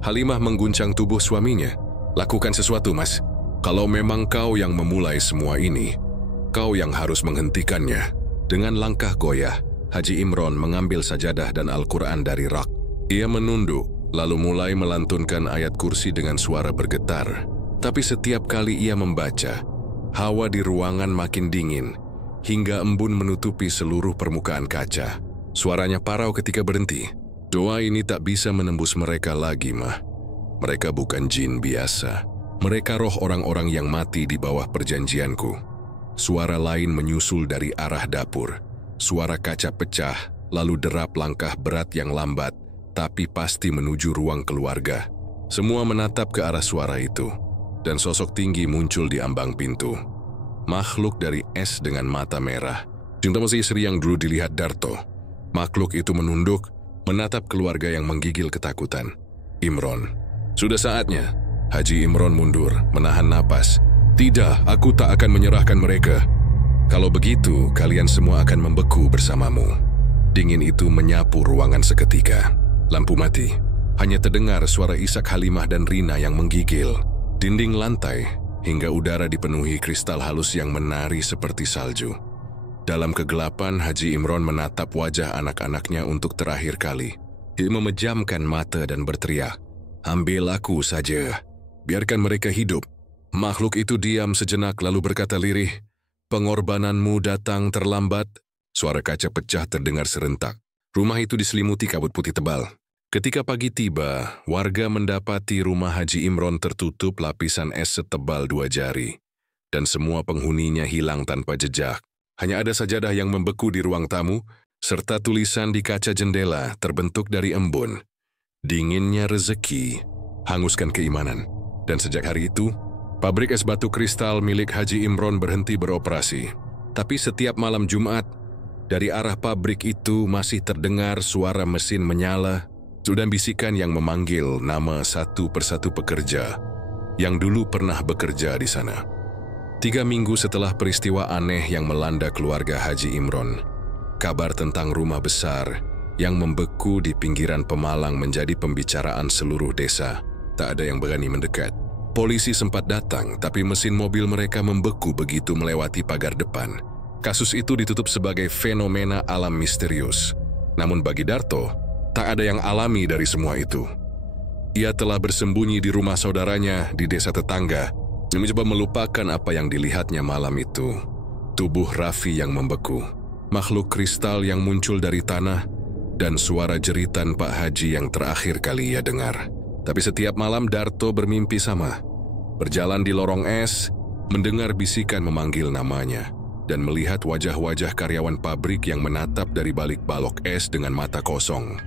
Halimah mengguncang tubuh suaminya. Lakukan sesuatu, Mas. Kalau memang kau yang memulai semua ini, kau yang harus menghentikannya. Dengan langkah goyah, Haji Imron mengambil sajadah dan Al-Quran dari rak. Ia menunduk, lalu mulai melantunkan ayat kursi dengan suara bergetar. Tapi setiap kali ia membaca, hawa di ruangan makin dingin, hingga embun menutupi seluruh permukaan kaca. Suaranya parau ketika berhenti. Doa ini tak bisa menembus mereka lagi, Mah. Mereka bukan jin biasa. Mereka roh orang-orang yang mati di bawah perjanjianku. Suara lain menyusul dari arah dapur. Suara kaca pecah, lalu derap langkah berat yang lambat, tapi pasti menuju ruang keluarga. Semua menatap ke arah suara itu, dan sosok tinggi muncul di ambang pintu. Makhluk dari es dengan mata merah. Cinta masih istri yang dulu dilihat Darto. Makhluk itu menunduk, menatap keluarga yang menggigil ketakutan. Imron. Sudah saatnya. Haji Imron mundur, menahan napas. Tidak, aku tak akan menyerahkan mereka. Kalau begitu, kalian semua akan membeku bersamamu. Dingin itu menyapu ruangan seketika. Lampu mati. Hanya terdengar suara isak Halimah dan Rina yang menggigil. Dinding lantai, hingga udara dipenuhi kristal halus yang menari seperti salju. Dalam kegelapan, Haji Imron menatap wajah anak-anaknya untuk terakhir kali. Dia memejamkan mata dan berteriak, "Ambil aku saja. Biarkan mereka hidup." Makhluk itu diam sejenak lalu berkata lirih, "Pengorbananmu datang terlambat." Suara kaca pecah terdengar serentak. Rumah itu diselimuti kabut putih tebal. Ketika pagi tiba, warga mendapati rumah Haji Imron tertutup lapisan es setebal 2 jari. Dan semua penghuninya hilang tanpa jejak. Hanya ada sajadah yang membeku di ruang tamu, serta tulisan di kaca jendela terbentuk dari embun. Dinginnya rezeki, hanguskan keimanan. Dan sejak hari itu, pabrik es batu kristal milik Haji Imron berhenti beroperasi. Tapi setiap malam Jumat, dari arah pabrik itu masih terdengar suara mesin menyala, dan bisikan yang memanggil nama satu persatu pekerja yang dulu pernah bekerja di sana. 3 minggu setelah peristiwa aneh yang melanda keluarga Haji Imron, kabar tentang rumah besar yang membeku di pinggiran Pemalang menjadi pembicaraan seluruh desa. Tak ada yang berani mendekat. Polisi sempat datang, tapi mesin mobil mereka membeku begitu melewati pagar depan. Kasus itu ditutup sebagai fenomena alam misterius. Namun bagi Darto, tak ada yang alami dari semua itu. Ia telah bersembunyi di rumah saudaranya di desa tetangga dan mencoba melupakan apa yang dilihatnya malam itu. Tubuh Raffi yang membeku, makhluk kristal yang muncul dari tanah, dan suara jeritan Pak Haji yang terakhir kali ia dengar. Tapi setiap malam Darto bermimpi sama. Berjalan di lorong es, mendengar bisikan memanggil namanya, dan melihat wajah-wajah karyawan pabrik yang menatap dari balik balok es dengan mata kosong.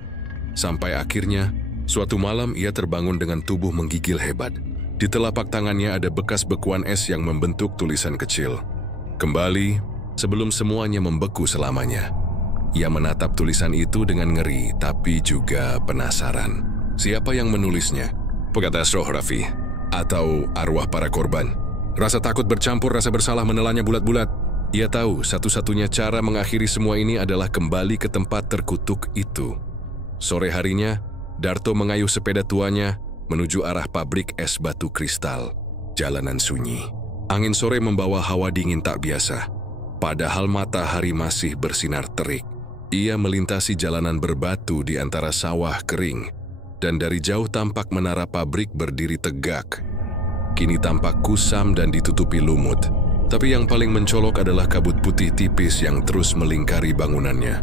Sampai akhirnya, suatu malam ia terbangun dengan tubuh menggigil hebat. Di telapak tangannya ada bekas bekuan es yang membentuk tulisan kecil. Kembali, sebelum semuanya membeku selamanya. Ia menatap tulisan itu dengan ngeri, tapi juga penasaran. Siapa yang menulisnya? Pengatas roh Raffi, atau arwah para korban? Rasa takut bercampur rasa bersalah menelannya bulat-bulat. Ia tahu satu-satunya cara mengakhiri semua ini adalah kembali ke tempat terkutuk itu. Sore harinya, Darto mengayuh sepeda tuanya menuju arah pabrik es batu kristal. Jalanan sunyi. Angin sore membawa hawa dingin tak biasa. Padahal matahari masih bersinar terik. Ia melintasi jalanan berbatu di antara sawah kering. Dan dari jauh tampak menara pabrik berdiri tegak. Kini tampak kusam dan ditutupi lumut. Tapi yang paling mencolok adalah kabut putih tipis yang terus melingkari bangunannya.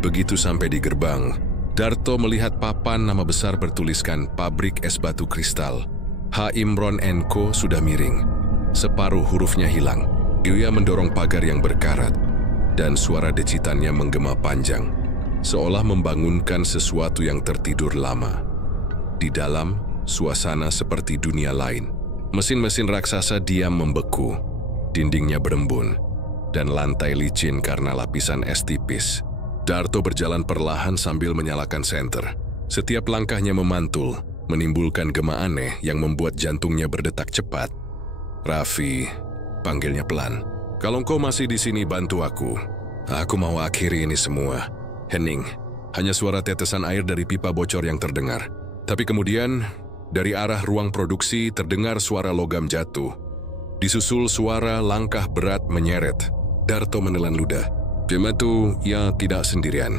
Begitu sampai di gerbang, Darto melihat papan nama besar bertuliskan Pabrik Es Batu Kristal. H. Imron & Co. sudah miring. Separuh hurufnya hilang. Ia mendorong pagar yang berkarat. dan suara decitannya menggema panjang, seolah membangunkan sesuatu yang tertidur lama. Di dalam, suasana seperti dunia lain. Mesin-mesin raksasa diam membeku, dindingnya berembun, dan lantai licin karena lapisan es tipis. Darto berjalan perlahan sambil menyalakan senter. Setiap langkahnya memantul, menimbulkan gema aneh yang membuat jantungnya berdetak cepat. "Raffi," panggilnya pelan. "Kalau kau masih di sini, bantu aku. Aku mau akhiri ini semua." Hening, hanya suara tetesan air dari pipa bocor yang terdengar. Tapi kemudian, dari arah ruang produksi terdengar suara logam jatuh. Disusul suara langkah berat menyeret. Darto menelan ludah. Itu ia tidak sendirian.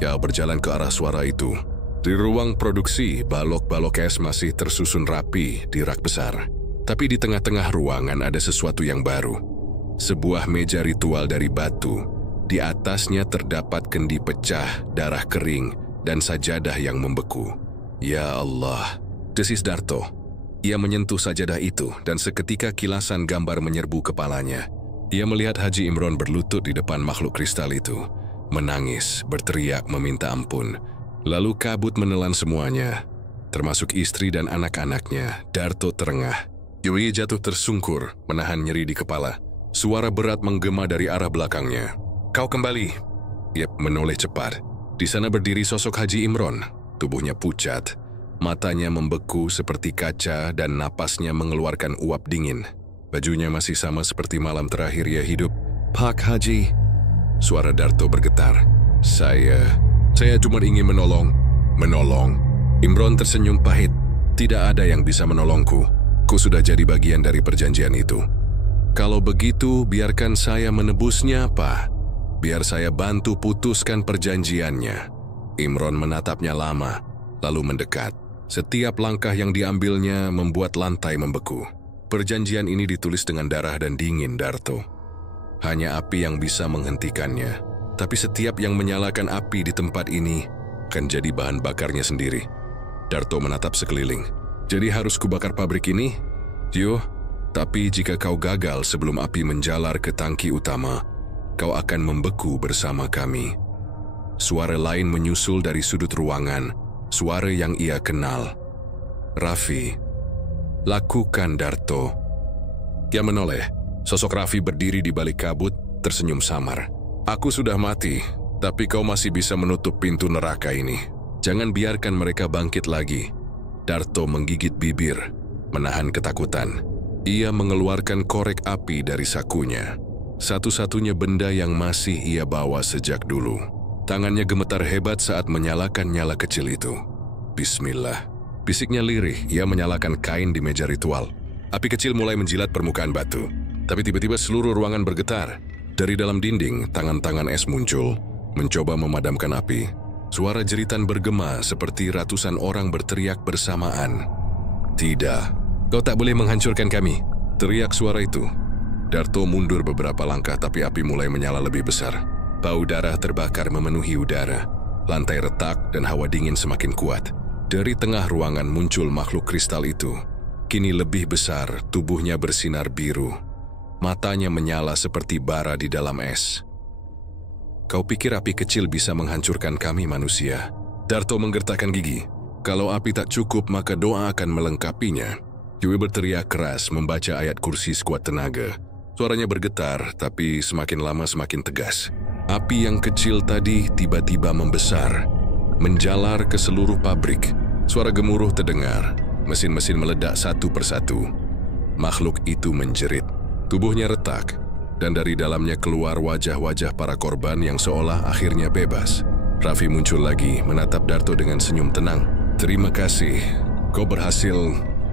Ia berjalan ke arah suara itu. Di ruang produksi, balok-balok es masih tersusun rapi di rak besar. Tapi di tengah-tengah ruangan ada sesuatu yang baru. Sebuah meja ritual dari batu. Di atasnya terdapat kendi pecah, darah kering, dan sajadah yang membeku. "Ya Allah," desis Darto. Ia menyentuh sajadah itu, dan seketika kilasan gambar menyerbu kepalanya. Ia melihat Haji Imron berlutut di depan makhluk kristal itu, menangis, berteriak meminta ampun. Lalu kabut menelan semuanya, termasuk istri dan anak-anaknya. Darto terengah. Yui jatuh tersungkur, menahan nyeri di kepala. Suara berat menggema dari arah belakangnya. "Kau kembali." Ia menoleh cepat. Di sana berdiri sosok Haji Imron. Tubuhnya pucat, matanya membeku seperti kaca dan napasnya mengeluarkan uap dingin. Bajunya masih sama seperti malam terakhir ia hidup. "Pak Haji," suara Darto bergetar. Saya cuma ingin menolong." "Menolong?" Imron tersenyum pahit. "Tidak ada yang bisa menolongku. Ku sudah jadi bagian dari perjanjian itu. Kalau begitu, biarkan saya menebusnya, Pak. Biar saya bantu putuskan perjanjiannya." Imron menatapnya lama, lalu mendekat. Setiap langkah yang diambilnya membuat lantai membeku. Perjanjian ini ditulis dengan darah dan dingin, Darto. Hanya api yang bisa menghentikannya. Tapi setiap yang menyalakan api di tempat ini akan jadi bahan bakarnya sendiri. Darto menatap sekeliling. "Jadi harus kubakar pabrik ini?" "Yo, tapi jika kau gagal sebelum api menjalar ke tangki utama, kau akan membeku bersama kami." Suara lain menyusul dari sudut ruangan, suara yang ia kenal. "Raffi, lakukan, Darto." Ia menoleh. Sosok Raffi berdiri di balik kabut, tersenyum samar. "Aku sudah mati, tapi kau masih bisa menutup pintu neraka ini. Jangan biarkan mereka bangkit lagi." Darto menggigit bibir, menahan ketakutan. Ia mengeluarkan korek api dari sakunya. Satu-satunya benda yang masih ia bawa sejak dulu. Tangannya gemetar hebat saat menyalakan nyala kecil itu. "Bismillah." Bisiknya lirih, ia menyalakan kain di meja ritual. Api kecil mulai menjilat permukaan batu. Tapi tiba-tiba seluruh ruangan bergetar. Dari dalam dinding, tangan-tangan es muncul, mencoba memadamkan api. Suara jeritan bergema seperti ratusan orang berteriak bersamaan. "Tidak, kau tak boleh menghancurkan kami," teriak suara itu. Darto mundur beberapa langkah, tapi api mulai menyala lebih besar. Bau darah terbakar memenuhi udara. Lantai retak dan hawa dingin semakin kuat. Dari tengah ruangan muncul makhluk kristal itu. Kini lebih besar, tubuhnya bersinar biru. Matanya menyala seperti bara di dalam es. "Kau pikir api kecil bisa menghancurkan kami manusia?" Darto menggertakkan gigi. "Kalau api tak cukup, maka doa akan melengkapinya." Yui berteriak keras membaca ayat kursi sekuat tenaga. Suaranya bergetar, tapi semakin lama semakin tegas. Api yang kecil tadi tiba-tiba membesar, menjalar ke seluruh pabrik. Suara gemuruh terdengar, mesin-mesin meledak satu persatu. Makhluk itu menjerit, tubuhnya retak, dan dari dalamnya keluar wajah-wajah para korban yang seolah akhirnya bebas. Raffi muncul lagi, menatap Darto dengan senyum tenang. "Terima kasih, kau berhasil."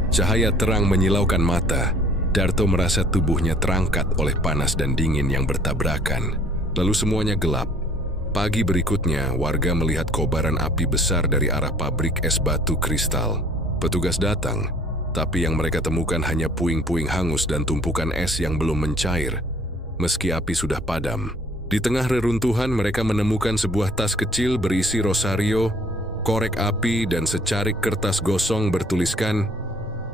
Cahaya terang menyilaukan mata. Darto merasa tubuhnya terangkat oleh panas dan dingin yang bertabrakan. Lalu semuanya gelap. Pagi berikutnya, warga melihat kobaran api besar dari arah pabrik es batu kristal. Petugas datang, tapi yang mereka temukan hanya puing-puing hangus dan tumpukan es yang belum mencair, meski api sudah padam. Di tengah reruntuhan, mereka menemukan sebuah tas kecil berisi rosario, korek api, dan secarik kertas gosong bertuliskan,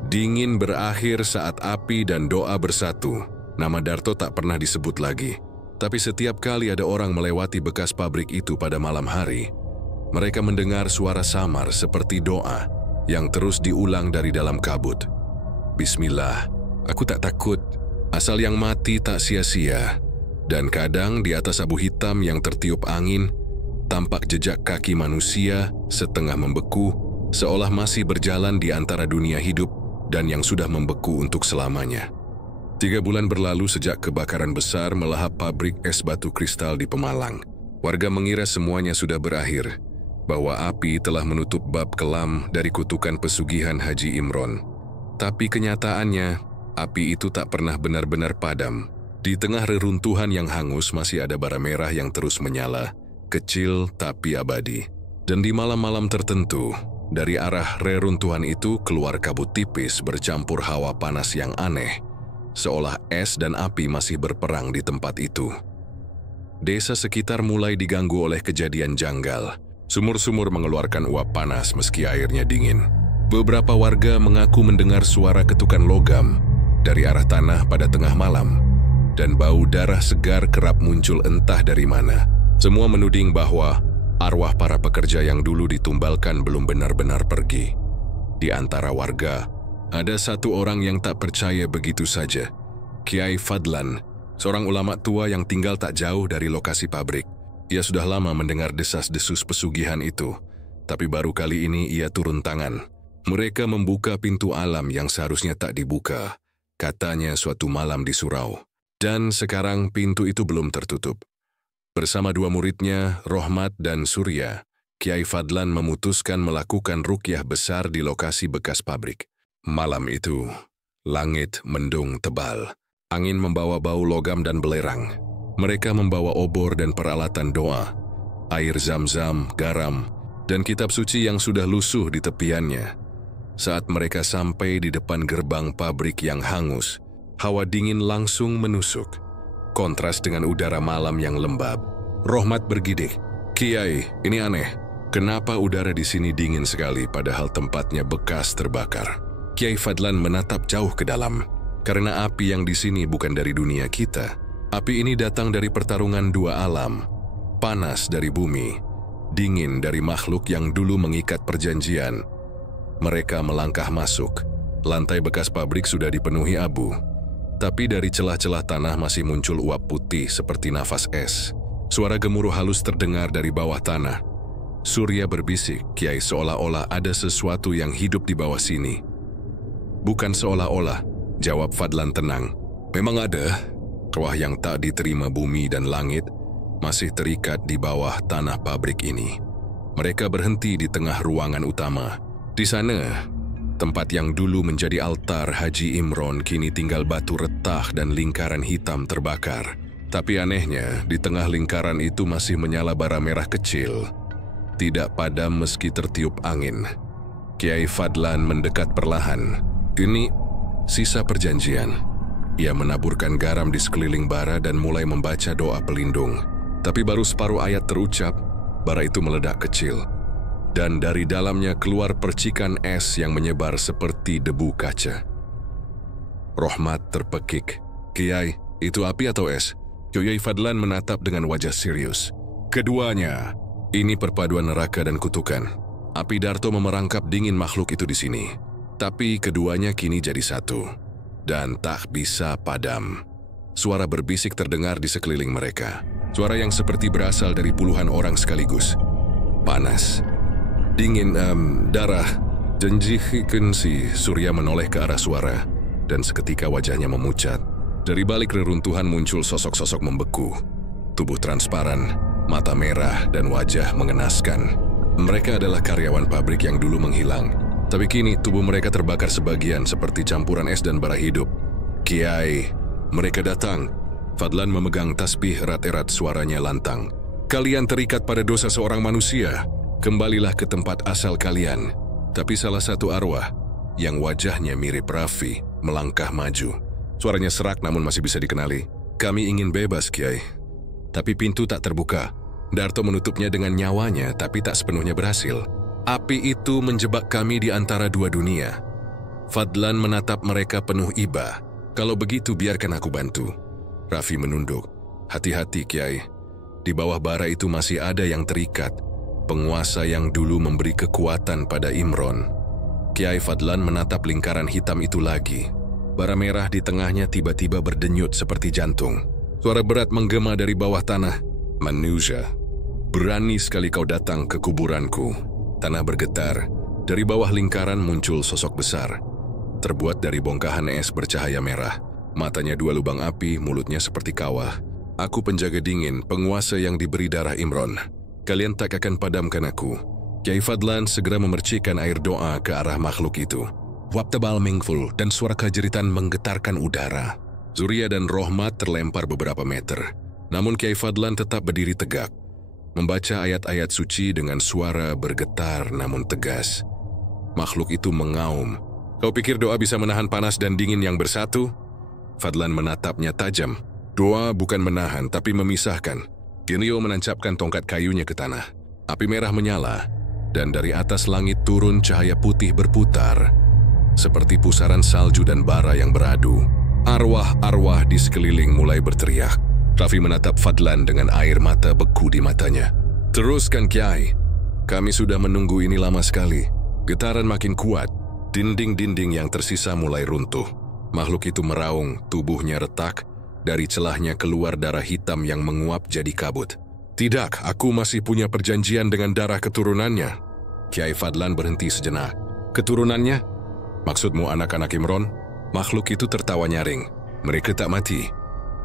"Dingin berakhir saat api dan doa bersatu." Nama Darto tak pernah disebut lagi. Tapi setiap kali ada orang melewati bekas pabrik itu pada malam hari, mereka mendengar suara samar seperti doa yang terus diulang dari dalam kabut. Bismillah, aku tak takut, asal yang mati tak sia-sia. Dan kadang di atas abu hitam yang tertiup angin, tampak jejak kaki manusia setengah membeku, seolah masih berjalan di antara dunia hidup dan yang sudah membeku untuk selamanya. 3 bulan berlalu sejak kebakaran besar melahap pabrik es batu kristal di Pemalang. Warga mengira semuanya sudah berakhir, bahwa api telah menutup bab kelam dari kutukan pesugihan Haji Imron. Tapi kenyataannya, api itu tak pernah benar-benar padam. Di tengah reruntuhan yang hangus masih ada bara merah yang terus menyala, kecil tapi abadi. Dan di malam-malam tertentu, dari arah reruntuhan itu keluar kabut tipis bercampur hawa panas yang aneh, seolah es dan api masih berperang di tempat itu. Desa sekitar mulai diganggu oleh kejadian janggal. Sumur-sumur mengeluarkan uap panas meski airnya dingin. Beberapa warga mengaku mendengar suara ketukan logam dari arah tanah pada tengah malam, dan bau darah segar kerap muncul entah dari mana. Semua menuding bahwa arwah para pekerja yang dulu ditumbalkan belum benar-benar pergi. Di antara warga, ada satu orang yang tak percaya begitu saja. Kiai Fadlan, seorang ulama tua yang tinggal tak jauh dari lokasi pabrik. Ia sudah lama mendengar desas-desus pesugihan itu, tapi baru kali ini ia turun tangan. Mereka membuka pintu alam yang seharusnya tak dibuka, katanya suatu malam di surau. Dan sekarang pintu itu belum tertutup. Bersama 2 muridnya, Rohmat dan Surya, Kiai Fadlan memutuskan melakukan ruqyah besar di lokasi bekas pabrik. Malam itu, langit mendung tebal. Angin membawa bau logam dan belerang. Mereka membawa obor dan peralatan doa, air zam-zam, garam, dan kitab suci yang sudah lusuh di tepiannya. Saat mereka sampai di depan gerbang pabrik yang hangus, hawa dingin langsung menusuk. Kontras dengan udara malam yang lembab. Rohmat bergidik, "Kiai, ini aneh. Kenapa udara di sini dingin sekali padahal tempatnya bekas terbakar?" Kiai Fadlan menatap jauh ke dalam. Karena api yang di sini bukan dari dunia kita. Api ini datang dari pertarungan 2 alam. Panas dari bumi, dingin dari makhluk yang dulu mengikat perjanjian. Mereka melangkah masuk. Lantai bekas pabrik sudah dipenuhi abu. Tapi dari celah-celah tanah masih muncul uap putih seperti nafas es. Suara gemuruh halus terdengar dari bawah tanah. Surya berbisik, "Kiai, seolah-olah ada sesuatu yang hidup di bawah sini." "Bukan seolah-olah," jawab Fadlan tenang. "Memang ada. Roh yang tak diterima bumi dan langit masih terikat di bawah tanah pabrik ini." Mereka berhenti di tengah ruangan utama. Di sana, tempat yang dulu menjadi altar Haji Imron kini tinggal batu retah dan lingkaran hitam terbakar. Tapi anehnya, di tengah lingkaran itu masih menyala bara merah kecil. Tidak padam meski tertiup angin. Kiai Fadlan mendekat perlahan. Ini sisa perjanjian. Ia menaburkan garam di sekeliling bara dan mulai membaca doa pelindung. Tapi baru separuh ayat terucap, bara itu meledak kecil. Dan dari dalamnya keluar percikan es yang menyebar seperti debu kaca. Rohmat terpekik. "Kiai, itu api atau es?" Kiai Fadlan menatap dengan wajah serius. "Keduanya. Ini perpaduan neraka dan kutukan. Api Darto memerangkap dingin makhluk itu di sini. Tapi keduanya kini jadi satu. Dan tak bisa padam." Suara berbisik terdengar di sekeliling mereka. Suara yang seperti berasal dari puluhan orang sekaligus. Panas, dingin, darah. "Janjikan," si Surya menoleh ke arah suara. Dan seketika wajahnya memucat. Dari balik reruntuhan muncul sosok-sosok membeku. Tubuh transparan, mata merah, dan wajah mengenaskan. Mereka adalah karyawan pabrik yang dulu menghilang. Tapi kini tubuh mereka terbakar sebagian seperti campuran es dan bara hidup. "Kiai, mereka datang." Fadlan memegang tasbih erat-erat, suaranya lantang. "Kalian terikat pada dosa seorang manusia. Kembalilah ke tempat asal kalian." Tapi salah satu arwah, yang wajahnya mirip Raffi, melangkah maju. Suaranya serak namun masih bisa dikenali. "Kami ingin bebas, Kiai." Tapi pintu tak terbuka. Darto menutupnya dengan nyawanya, tapi tak sepenuhnya berhasil. "Api itu menjebak kami di antara 2 dunia." Fadlan menatap mereka penuh iba. "Kalau begitu biarkan aku bantu." Raffi menunduk. Hati-hati, Kiai. Di bawah bara itu masih ada yang terikat, penguasa yang dulu memberi kekuatan pada Imron. Kiai Fadlan menatap lingkaran hitam itu lagi. Bara merah di tengahnya tiba-tiba berdenyut seperti jantung. Suara berat menggema dari bawah tanah. Manusia, berani sekali kau datang ke kuburanku. Tanah bergetar. Dari bawah lingkaran muncul sosok besar. Terbuat dari bongkahan es bercahaya merah. Matanya 2 lubang api, mulutnya seperti kawah. Aku penjaga dingin, penguasa yang diberi darah Imron. Kalian tak akan padamkan aku. Kiai Fadlan segera memercikkan air doa ke arah makhluk itu. Uap tebal mengful dan suara kejeritan menggetarkan udara. Zuria dan Rohmat terlempar beberapa meter. Namun Kiai Fadlan tetap berdiri tegak, membaca ayat-ayat suci dengan suara bergetar namun tegas. Makhluk itu mengaum. Kau pikir doa bisa menahan panas dan dingin yang bersatu? Fadlan menatapnya tajam. Doa bukan menahan, tapi memisahkan. Genio menancapkan tongkat kayunya ke tanah. Api merah menyala, dan dari atas langit turun cahaya putih berputar, seperti pusaran salju dan bara yang beradu. Arwah-arwah di sekeliling mulai berteriak. Raffi menatap Fadlan dengan air mata beku di matanya. Teruskan, Kiai. Kami sudah menunggu ini lama sekali. Getaran makin kuat. Dinding-dinding yang tersisa mulai runtuh. Makhluk itu meraung, tubuhnya retak. Dari celahnya keluar darah hitam yang menguap jadi kabut. Tidak, aku masih punya perjanjian dengan darah keturunannya. Kiai Fadlan berhenti sejenak. Keturunannya? Maksudmu anak-anak Imron? Makhluk itu tertawa nyaring. Mereka tak mati.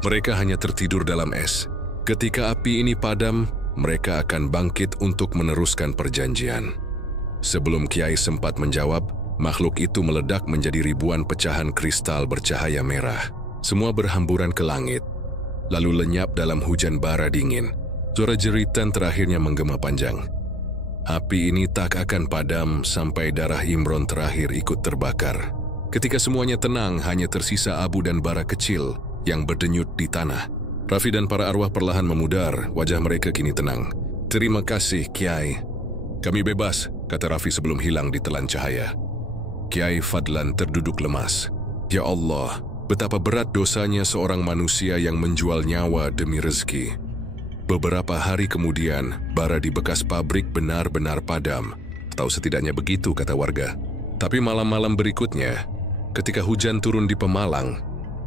Mereka hanya tertidur dalam es. Ketika api ini padam, mereka akan bangkit untuk meneruskan perjanjian. Sebelum Kiai sempat menjawab, makhluk itu meledak menjadi ribuan pecahan kristal bercahaya merah. Semua berhamburan ke langit, lalu lenyap dalam hujan bara dingin. Suara jeritan terakhirnya menggema panjang. Api ini tak akan padam sampai darah Imron terakhir ikut terbakar. Ketika semuanya tenang, hanya tersisa abu dan bara kecil yang berdenyut di tanah. Raffi dan para arwah perlahan memudar, wajah mereka kini tenang. Terima kasih, Kiai. Kami bebas, kata Raffi sebelum hilang di telan cahaya. Kiai Fadlan terduduk lemas. Ya Allah, betapa berat dosanya seorang manusia yang menjual nyawa demi rezeki. Beberapa hari kemudian, bara di bekas pabrik benar-benar padam. Atau setidaknya begitu kata warga. Tapi malam-malam berikutnya, ketika hujan turun di Pemalang,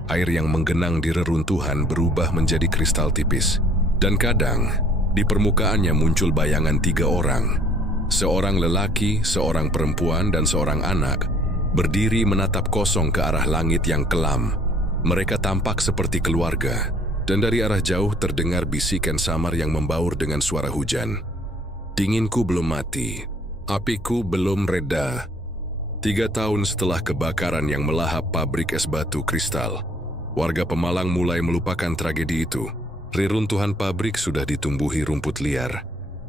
air yang menggenang di reruntuhan berubah menjadi kristal tipis. Dan kadang, di permukaannya muncul bayangan 3 orang. Seorang lelaki, seorang perempuan, dan seorang anak berdiri menatap kosong ke arah langit yang kelam. Mereka tampak seperti keluarga, dan dari arah jauh terdengar bisikan samar yang membaur dengan suara hujan. Dinginku belum mati, apiku belum reda. 3 tahun setelah kebakaran yang melahap pabrik es batu kristal, warga Pemalang mulai melupakan tragedi itu. Reruntuhan pabrik sudah ditumbuhi rumput liar,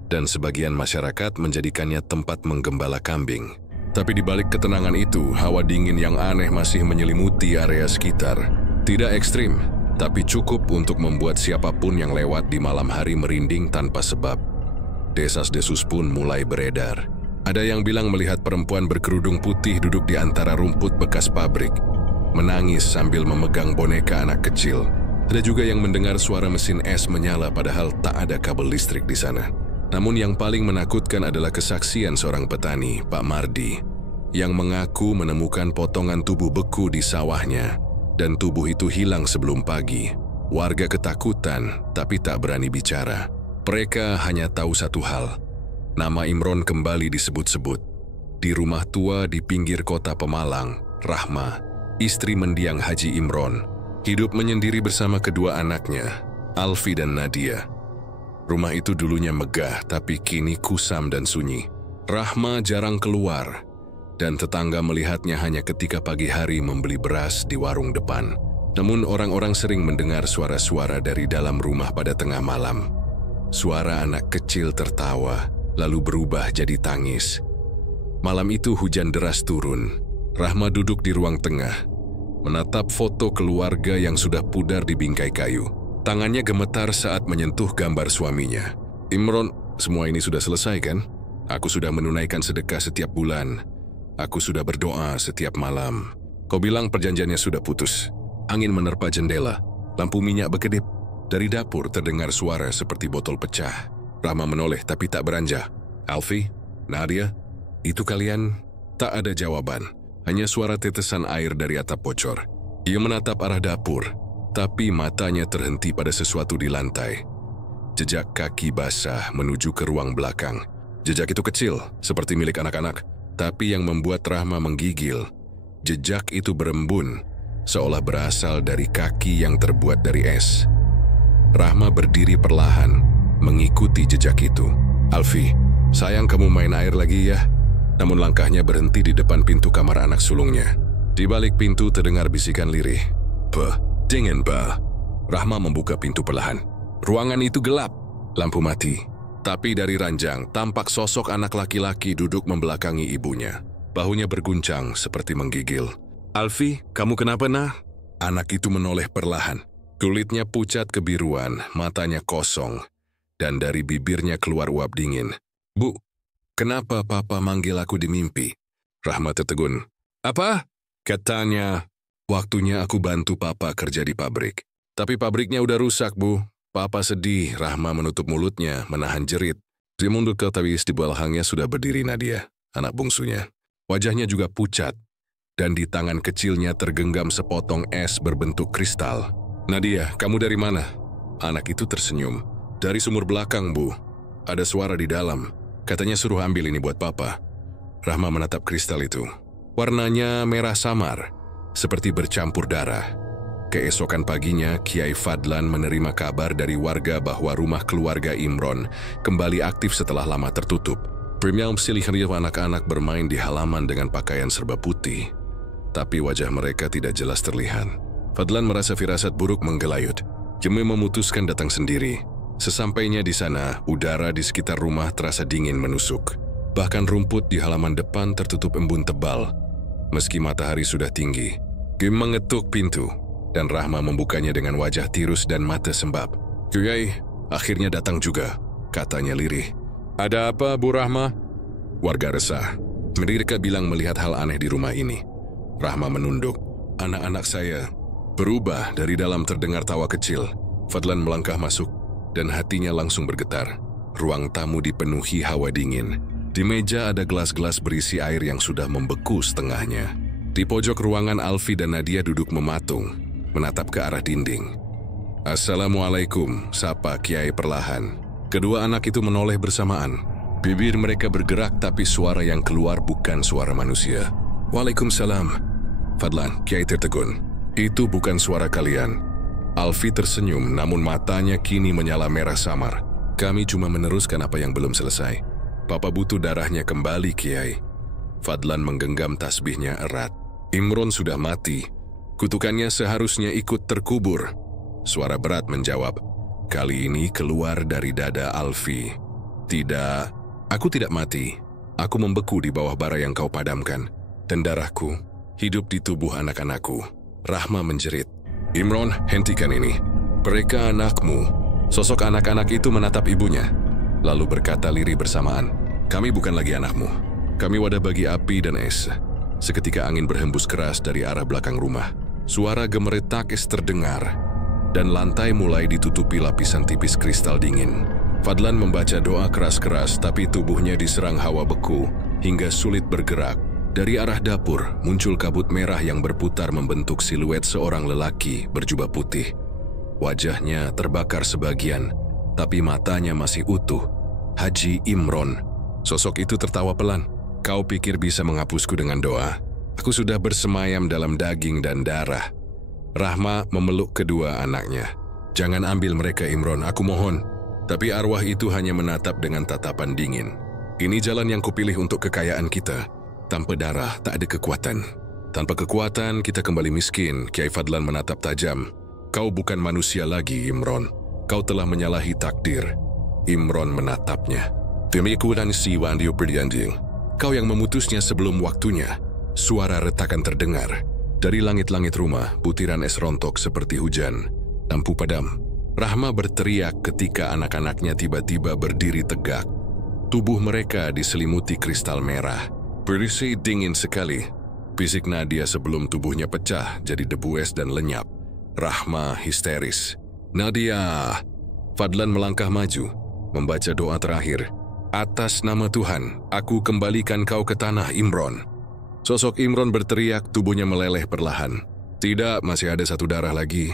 dan sebagian masyarakat menjadikannya tempat menggembala kambing. Tapi di balik ketenangan itu, hawa dingin yang aneh masih menyelimuti area sekitar. Tidak ekstrim, tapi cukup untuk membuat siapapun yang lewat di malam hari merinding tanpa sebab. Desas-desus pun mulai beredar. Ada yang bilang melihat perempuan berkerudung putih duduk di antara rumput bekas pabrik, menangis sambil memegang boneka anak kecil. Ada juga yang mendengar suara mesin es menyala padahal tak ada kabel listrik di sana. Namun yang paling menakutkan adalah kesaksian seorang petani, Pak Mardi, yang mengaku menemukan potongan tubuh beku di sawahnya, dan tubuh itu hilang sebelum pagi. Warga ketakutan, tapi tak berani bicara. Mereka hanya tahu satu hal, nama Imron kembali disebut-sebut. Di rumah tua di pinggir kota Pemalang, Rahma, istri mendiang Haji Imron, hidup menyendiri bersama kedua anaknya, Alfi dan Nadia. Rumah itu dulunya megah, tapi kini kusam dan sunyi. Rahma jarang keluar, dan tetangga melihatnya hanya ketika pagi hari membeli beras di warung depan. Namun orang-orang sering mendengar suara-suara dari dalam rumah pada tengah malam. Suara anak kecil tertawa, lalu berubah jadi tangis. Malam itu hujan deras turun. Rahma duduk di ruang tengah, menatap foto keluarga yang sudah pudar di bingkai kayu. Tangannya gemetar saat menyentuh gambar suaminya. Imron, semua ini sudah selesai kan? Aku sudah menunaikan sedekah setiap bulan. Aku sudah berdoa setiap malam. Kau bilang perjanjiannya sudah putus. Angin menerpa jendela. Lampu minyak berkedip. Dari dapur terdengar suara seperti botol pecah. Rahma menoleh tapi tak beranjak. "Alfi? Nadia? Itu kalian?" Tak ada jawaban, hanya suara tetesan air dari atap bocor. Ia menatap arah dapur, tapi matanya terhenti pada sesuatu di lantai. Jejak kaki basah menuju ke ruang belakang. Jejak itu kecil, seperti milik anak-anak, tapi yang membuat Rahma menggigil. Jejak itu berembun, seolah berasal dari kaki yang terbuat dari es. Rahma berdiri perlahan, mengikuti jejak itu. "Alfi, sayang kamu main air lagi ya." Namun langkahnya berhenti di depan pintu kamar anak sulungnya. Di balik pintu terdengar bisikan lirih. Dingin, bah." Rahma membuka pintu perlahan. Ruangan itu gelap, lampu mati. Tapi dari ranjang tampak sosok anak laki-laki duduk membelakangi ibunya. Bahunya berguncang seperti menggigil. "Alfi, kamu kenapa, nah?" Anak itu menoleh perlahan. Kulitnya pucat kebiruan, matanya kosong, dan dari bibirnya keluar uap dingin. "Bu, kenapa papa manggil aku di mimpi?" Rahma tertegun. "Apa?" Katanya, "Waktunya aku bantu papa kerja di pabrik. Tapi pabriknya udah rusak, Bu." Papa sedih. Rahma menutup mulutnya, menahan jerit. Dia mundur ke tawis di belakangnya sudah berdiri Nadia, anak bungsunya. Wajahnya juga pucat, dan di tangan kecilnya tergenggam sepotong es berbentuk kristal. "Nadia, kamu dari mana?" Anak itu tersenyum. "Dari sumur belakang, Bu. Ada suara di dalam. Katanya suruh ambil ini buat papa." Rahma menatap kristal itu. Warnanya merah samar, seperti bercampur darah. Keesokan paginya, Kiai Fadlan menerima kabar dari warga bahwa rumah keluarga Imron kembali aktif setelah lama tertutup. Premium silih anak-anak bermain di halaman dengan pakaian serba putih, tapi wajah mereka tidak jelas terlihat. Fadlan merasa firasat buruk menggelayut. Jemi memutuskan datang sendiri. Sesampainya di sana, udara di sekitar rumah terasa dingin menusuk. Bahkan rumput di halaman depan tertutup embun tebal, meski matahari sudah tinggi. Kim mengetuk pintu, dan Rahma membukanya dengan wajah tirus dan mata sembab. "Kiai, akhirnya datang juga," katanya lirih. "Ada apa, Bu Rahma?" Warga resah. Mereka bilang melihat hal aneh di rumah ini. Rahma menunduk. "Anak-anak saya." Berubah, dari dalam terdengar tawa kecil. Fadlan melangkah masuk, dan hatinya langsung bergetar. Ruang tamu dipenuhi hawa dingin. Di meja ada gelas-gelas berisi air yang sudah membeku setengahnya. Di pojok ruangan, Alfi dan Nadia duduk mematung, menatap ke arah dinding. "Assalamualaikum," sapa Kiai perlahan. Kedua anak itu menoleh bersamaan. Bibir mereka bergerak, tapi suara yang keluar bukan suara manusia. "Waalaikumsalam." "Fadlan," Kiai tertegun. "Itu bukan suara kalian." Alfi tersenyum, namun matanya kini menyala merah samar. "Kami cuma meneruskan apa yang belum selesai. Papa butuh darahnya kembali, Kiai." Fadlan menggenggam tasbihnya erat. Imron sudah mati. Kutukannya seharusnya ikut terkubur. Suara berat menjawab. Kali ini keluar dari dada Alfi. "Tidak, aku tidak mati. Aku membeku di bawah bara yang kau padamkan. Dan darahku hidup di tubuh anak-anakku." Rahma menjerit. "Imron, hentikan ini. Mereka anakmu." Sosok anak-anak itu menatap ibunya, lalu berkata lirih bersamaan. "Kami bukan lagi anakmu. Kami wadah bagi api dan es." Seketika angin berhembus keras dari arah belakang rumah. Suara gemeretak es terdengar, dan lantai mulai ditutupi lapisan tipis kristal dingin. Fadlan membaca doa keras-keras, tapi tubuhnya diserang hawa beku hingga sulit bergerak. Dari arah dapur muncul kabut merah yang berputar membentuk siluet seorang lelaki berjubah putih. Wajahnya terbakar sebagian, tapi matanya masih utuh. Haji Imron. Sosok itu tertawa pelan. "Kau pikir bisa menghapusku dengan doa? Aku sudah bersemayam dalam daging dan darah." Rahma memeluk kedua anaknya. "Jangan ambil mereka, Imron, aku mohon." Tapi arwah itu hanya menatap dengan tatapan dingin. "Ini jalan yang kupilih untuk kekayaan kita. Tanpa darah tak ada kekuatan. Tanpa kekuatan kita kembali miskin." Kiai Fadlan menatap tajam. "Kau bukan manusia lagi, Imron. Kau telah menyalahi takdir." Imron menatapnya. "Demikian siwan diu berjanji. Kau yang memutusnya sebelum waktunya." Suara retakan terdengar. Dari langit-langit rumah, butiran es rontok seperti hujan. Lampu padam. Rahma berteriak ketika anak-anaknya tiba-tiba berdiri tegak. Tubuh mereka diselimuti kristal merah. "Berisi dingin sekali," bisik Nadia sebelum tubuhnya pecah jadi debu es dan lenyap. Rahma histeris. Nadia. Fadlan melangkah maju, membaca doa terakhir. Atas nama Tuhan, aku kembalikan kau ke tanah Imron. Sosok Imron berteriak, tubuhnya meleleh perlahan. Tidak, masih ada satu darah lagi.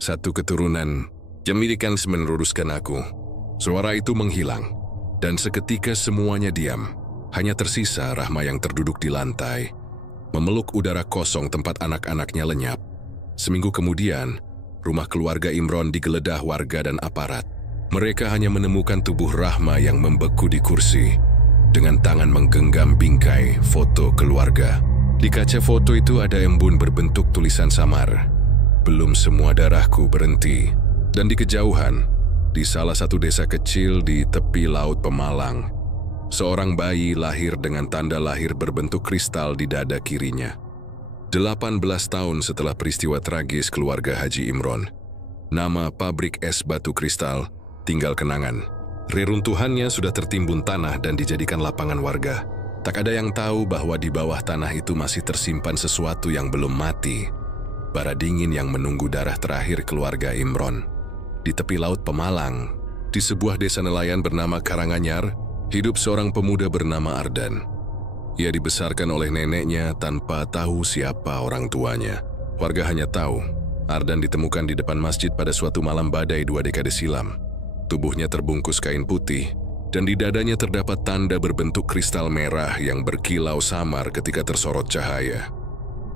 Satu keturunan yang milikan meneruskan aku. Suara itu menghilang, dan seketika semuanya diam. Hanya tersisa Rahma yang terduduk di lantai, memeluk udara kosong tempat anak-anaknya lenyap. Seminggu kemudian, rumah keluarga Imron digeledah warga dan aparat. Mereka hanya menemukan tubuh Rahma yang membeku di kursi, dengan tangan menggenggam bingkai foto keluarga. Di kaca foto itu ada embun berbentuk tulisan samar. Belum semua darahku berhenti. Dan di kejauhan, di salah satu desa kecil di tepi Laut Pemalang, seorang bayi lahir dengan tanda lahir berbentuk kristal di dada kirinya. 18 tahun setelah peristiwa tragis keluarga Haji Imron, nama pabrik es batu kristal tinggal kenangan. Reruntuhannya sudah tertimbun tanah dan dijadikan lapangan warga. Tak ada yang tahu bahwa di bawah tanah itu masih tersimpan sesuatu yang belum mati. Bara dingin yang menunggu darah terakhir keluarga Imron. Di tepi Laut Pemalang, di sebuah desa nelayan bernama Karanganyar, hidup seorang pemuda bernama Ardan. Ia dibesarkan oleh neneknya tanpa tahu siapa orang tuanya. Warga hanya tahu, Ardan ditemukan di depan masjid pada suatu malam badai 2 dekade silam. Tubuhnya terbungkus kain putih, dan di dadanya terdapat tanda berbentuk kristal merah yang berkilau samar ketika tersorot cahaya.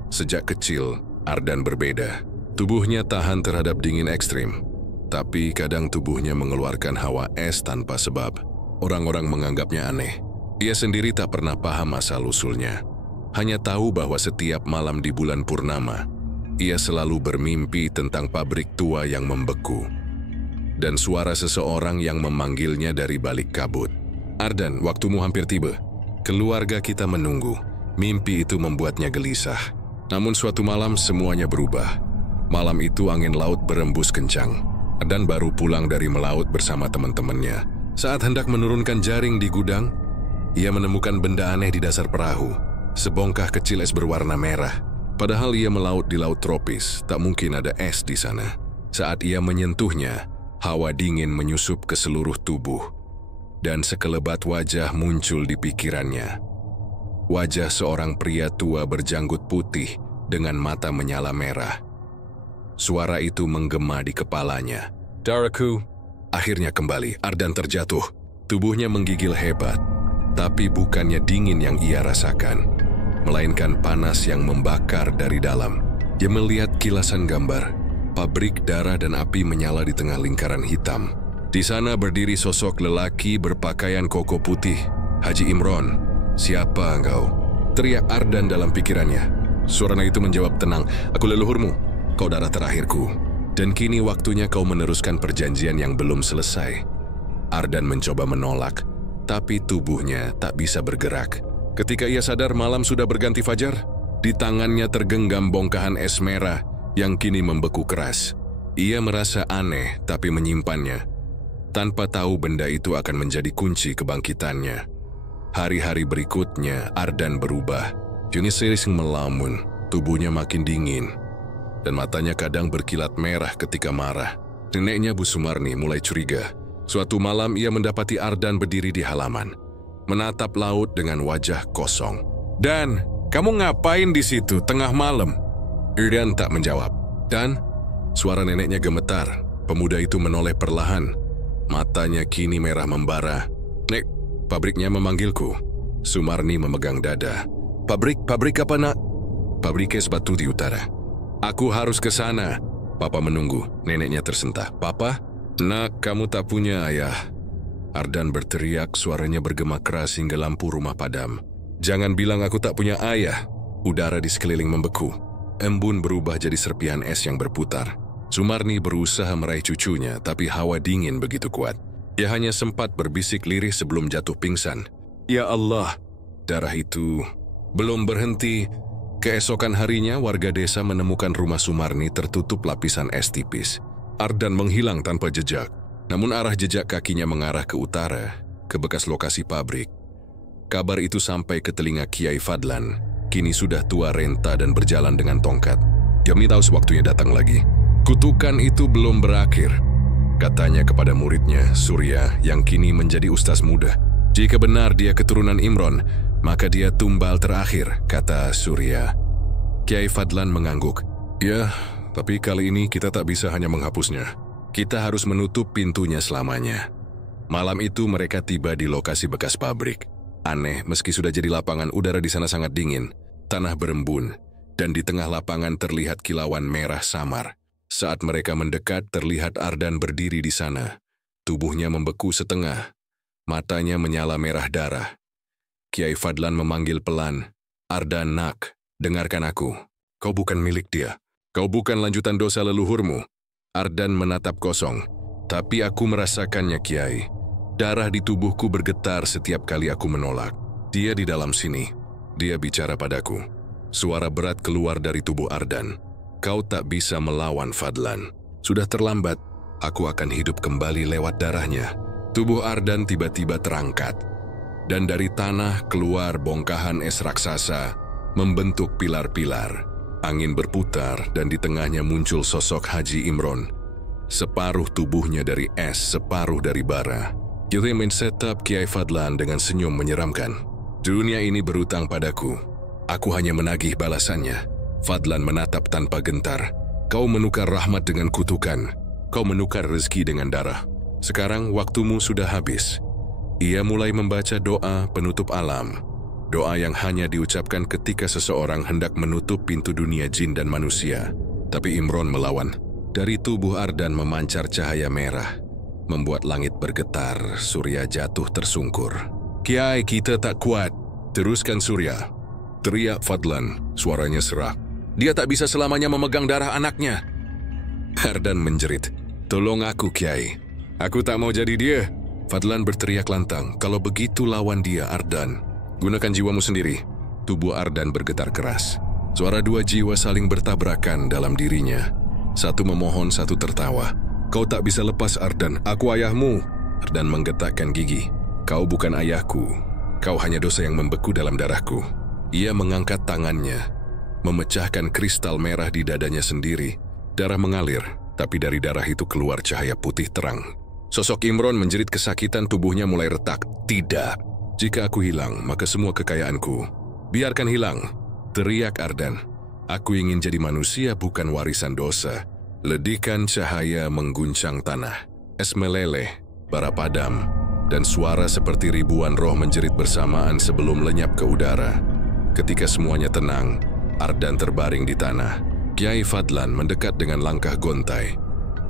Sejak kecil, Ardan berbeda. Tubuhnya tahan terhadap dingin ekstrim, tapi kadang tubuhnya mengeluarkan hawa es tanpa sebab. Orang-orang menganggapnya aneh. Ia sendiri tak pernah paham asal-usulnya. Hanya tahu bahwa setiap malam di bulan purnama, ia selalu bermimpi tentang pabrik tua yang membeku. Dan suara seseorang yang memanggilnya dari balik kabut. Ardan, waktumu hampir tiba. Keluarga kita menunggu. Mimpi itu membuatnya gelisah. Namun suatu malam semuanya berubah. Malam itu angin laut berembus kencang. Ardan baru pulang dari melaut bersama teman-temannya. Saat hendak menurunkan jaring di gudang, ia menemukan benda aneh di dasar perahu. Sebongkah kecil es berwarna merah. Padahal ia melaut di laut tropis, tak mungkin ada es di sana. Saat ia menyentuhnya, hawa dingin menyusup ke seluruh tubuh, dan sekelebat wajah muncul di pikirannya. Wajah seorang pria tua berjanggut putih dengan mata menyala merah. Suara itu menggema di kepalanya. Darahku. Akhirnya kembali, Ardan terjatuh. Tubuhnya menggigil hebat, tapi bukannya dingin yang ia rasakan, melainkan panas yang membakar dari dalam. Dia melihat kilasan gambar. Pabrik darah dan api menyala di tengah lingkaran hitam. Di sana berdiri sosok lelaki berpakaian koko putih. Haji Imron, siapa engkau? Teriak Ardan dalam pikirannya. Suara itu menjawab tenang, aku leluhurmu, kau darah terakhirku. Dan kini waktunya kau meneruskan perjanjian yang belum selesai. Ardan mencoba menolak, tapi tubuhnya tak bisa bergerak. Ketika ia sadar malam sudah berganti fajar, di tangannya tergenggam bongkahan es merah yang kini membeku keras. Ia merasa aneh tapi menyimpannya, tanpa tahu benda itu akan menjadi kunci kebangkitannya. Hari-hari berikutnya, Ardan berubah. Kini sering melamun, tubuhnya makin dingin, dan matanya kadang berkilat merah ketika marah. Neneknya Bu Sumarni mulai curiga. Suatu malam ia mendapati Ardan berdiri di halaman, menatap laut dengan wajah kosong. Dan, kamu ngapain di situ tengah malam? Ardan tak menjawab. Dan, suara neneknya gemetar. Pemuda itu menoleh perlahan. Matanya kini merah membara. Nek, pabriknya memanggilku. Sumarni memegang dada. Pabrik apa nak? Pabrik es batu di utara. Aku harus ke sana. Papa menunggu. Neneknya tersentak. Papa? Nak, kamu tak punya ayah. Ardan berteriak, suaranya bergema keras hingga lampu rumah padam. Jangan bilang aku tak punya ayah. Udara di sekeliling membeku. Embun berubah jadi serpihan es yang berputar. Sumarni berusaha meraih cucunya, tapi hawa dingin begitu kuat. Ia hanya sempat berbisik lirih sebelum jatuh pingsan. Ya Allah, darah itu belum berhenti. Keesokan harinya, warga desa menemukan rumah Sumarni tertutup lapisan es tipis. Ardan menghilang tanpa jejak, namun arah jejak kakinya mengarah ke utara, ke bekas lokasi pabrik. Kabar itu sampai ke telinga Kiai Fadlan. Kini sudah tua renta dan berjalan dengan tongkat. Kami tahu sewaktunya datang lagi. Kutukan itu belum berakhir, katanya kepada muridnya, Surya, yang kini menjadi ustaz muda. Jika benar dia keturunan Imron, maka dia tumbal terakhir, kata Surya. Kiai Fadlan mengangguk. Ya, tapi kali ini kita tak bisa hanya menghapusnya. Kita harus menutup pintunya selamanya. Malam itu mereka tiba di lokasi bekas pabrik. Aneh, meski sudah jadi lapangan, udara di sana sangat dingin. Tanah berembun, dan di tengah lapangan terlihat kilauan merah samar. Saat mereka mendekat, terlihat Ardan berdiri di sana. Tubuhnya membeku setengah. Matanya menyala merah darah. Kiai Fadlan memanggil pelan. Ardan, nak, dengarkan aku. Kau bukan milik dia. Kau bukan lanjutan dosa leluhurmu. Ardan menatap kosong. Tapi aku merasakannya, Kiai. Darah di tubuhku bergetar setiap kali aku menolak. Dia di dalam sini. Dia bicara padaku. Suara berat keluar dari tubuh Ardan. Kau tak bisa melawan Fadlan. Sudah terlambat. Aku akan hidup kembali lewat darahnya. Tubuh Ardan tiba-tiba terangkat. Dan dari tanah keluar bongkahan es raksasa, membentuk pilar-pilar. Angin berputar dan di tengahnya muncul sosok Haji Imron. Separuh tubuhnya dari es, separuh dari bara. Kita mensetap Kiai Fadlan dengan senyum menyeramkan. Dunia ini berutang padaku. Aku hanya menagih balasannya. Fadlan menatap tanpa gentar. Kau menukar rahmat dengan kutukan. Kau menukar rezeki dengan darah. Sekarang waktumu sudah habis. Ia mulai membaca doa penutup alam. Doa yang hanya diucapkan ketika seseorang hendak menutup pintu dunia jin dan manusia. Tapi Imron melawan. Dari tubuh Ardan memancar cahaya merah. Membuat langit bergetar, Surya jatuh tersungkur. Kiai, kita tak kuat. Teruskan Surya. Teriak Fadlan, suaranya serak. Dia tak bisa selamanya memegang darah anaknya. Ardan menjerit. Tolong aku, Kiai. Aku tak mau jadi dia. Fadlan berteriak lantang. Kalau begitu lawan dia, Ardan. Gunakan jiwamu sendiri. Tubuh Ardan bergetar keras. Suara dua jiwa saling bertabrakan dalam dirinya. Satu memohon, satu tertawa. Kau tak bisa lepas, Ardan. Aku ayahmu. Ardan menggetakkan gigi. Kau bukan ayahku. Kau hanya dosa yang membeku dalam darahku. Ia mengangkat tangannya, memecahkan kristal merah di dadanya sendiri. Darah mengalir, tapi dari darah itu keluar cahaya putih terang. Sosok Imron menjerit kesakitan, tubuhnya mulai retak. Tidak. Jika aku hilang, maka semua kekayaanku. Biarkan hilang. Teriak Ardan. Aku ingin jadi manusia, bukan warisan dosa. Ledikan cahaya mengguncang tanah. Es meleleh, bara padam, dan suara seperti ribuan roh menjerit bersamaan sebelum lenyap ke udara. Ketika semuanya tenang, Ardan terbaring di tanah. Kiai Fadlan mendekat dengan langkah gontai,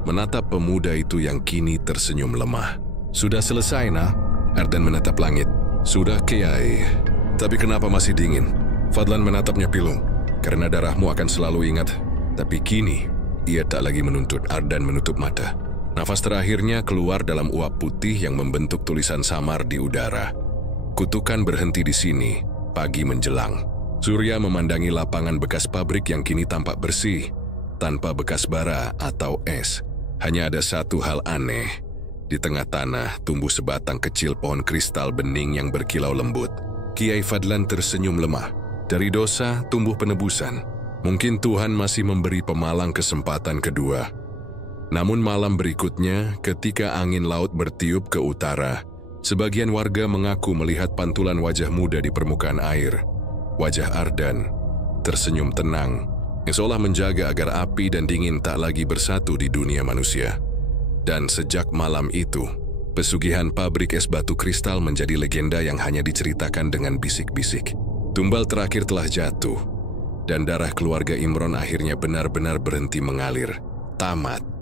menatap pemuda itu yang kini tersenyum lemah. Sudah selesai, nak? Ardan menatap langit. Sudah, Kiai. Tapi kenapa masih dingin? Fadlan menatapnya pilu. Karena darahmu akan selalu ingat. Tapi kini, ia tak lagi menuntut. Ardan menutup mata. Nafas terakhirnya keluar dalam uap putih yang membentuk tulisan samar di udara. Kutukan berhenti di sini. Pagi menjelang. Surya memandangi lapangan bekas pabrik yang kini tampak bersih, tanpa bekas bara atau es. Hanya ada satu hal aneh. Di tengah tanah tumbuh sebatang kecil pohon kristal bening yang berkilau lembut. Kiai Fadlan tersenyum lemah. Dari dosa tumbuh penebusan. Mungkin Tuhan masih memberi pemalang kesempatan kedua. Namun malam berikutnya, ketika angin laut bertiup ke utara, sebagian warga mengaku melihat pantulan wajah muda di permukaan air. Wajah Ardan tersenyum tenang, yang seolah menjaga agar api dan dingin tak lagi bersatu di dunia manusia. Dan sejak malam itu, pesugihan pabrik es batu kristal menjadi legenda yang hanya diceritakan dengan bisik-bisik. Tumbal terakhir telah jatuh, dan darah keluarga Imron akhirnya benar-benar berhenti mengalir. Tamat.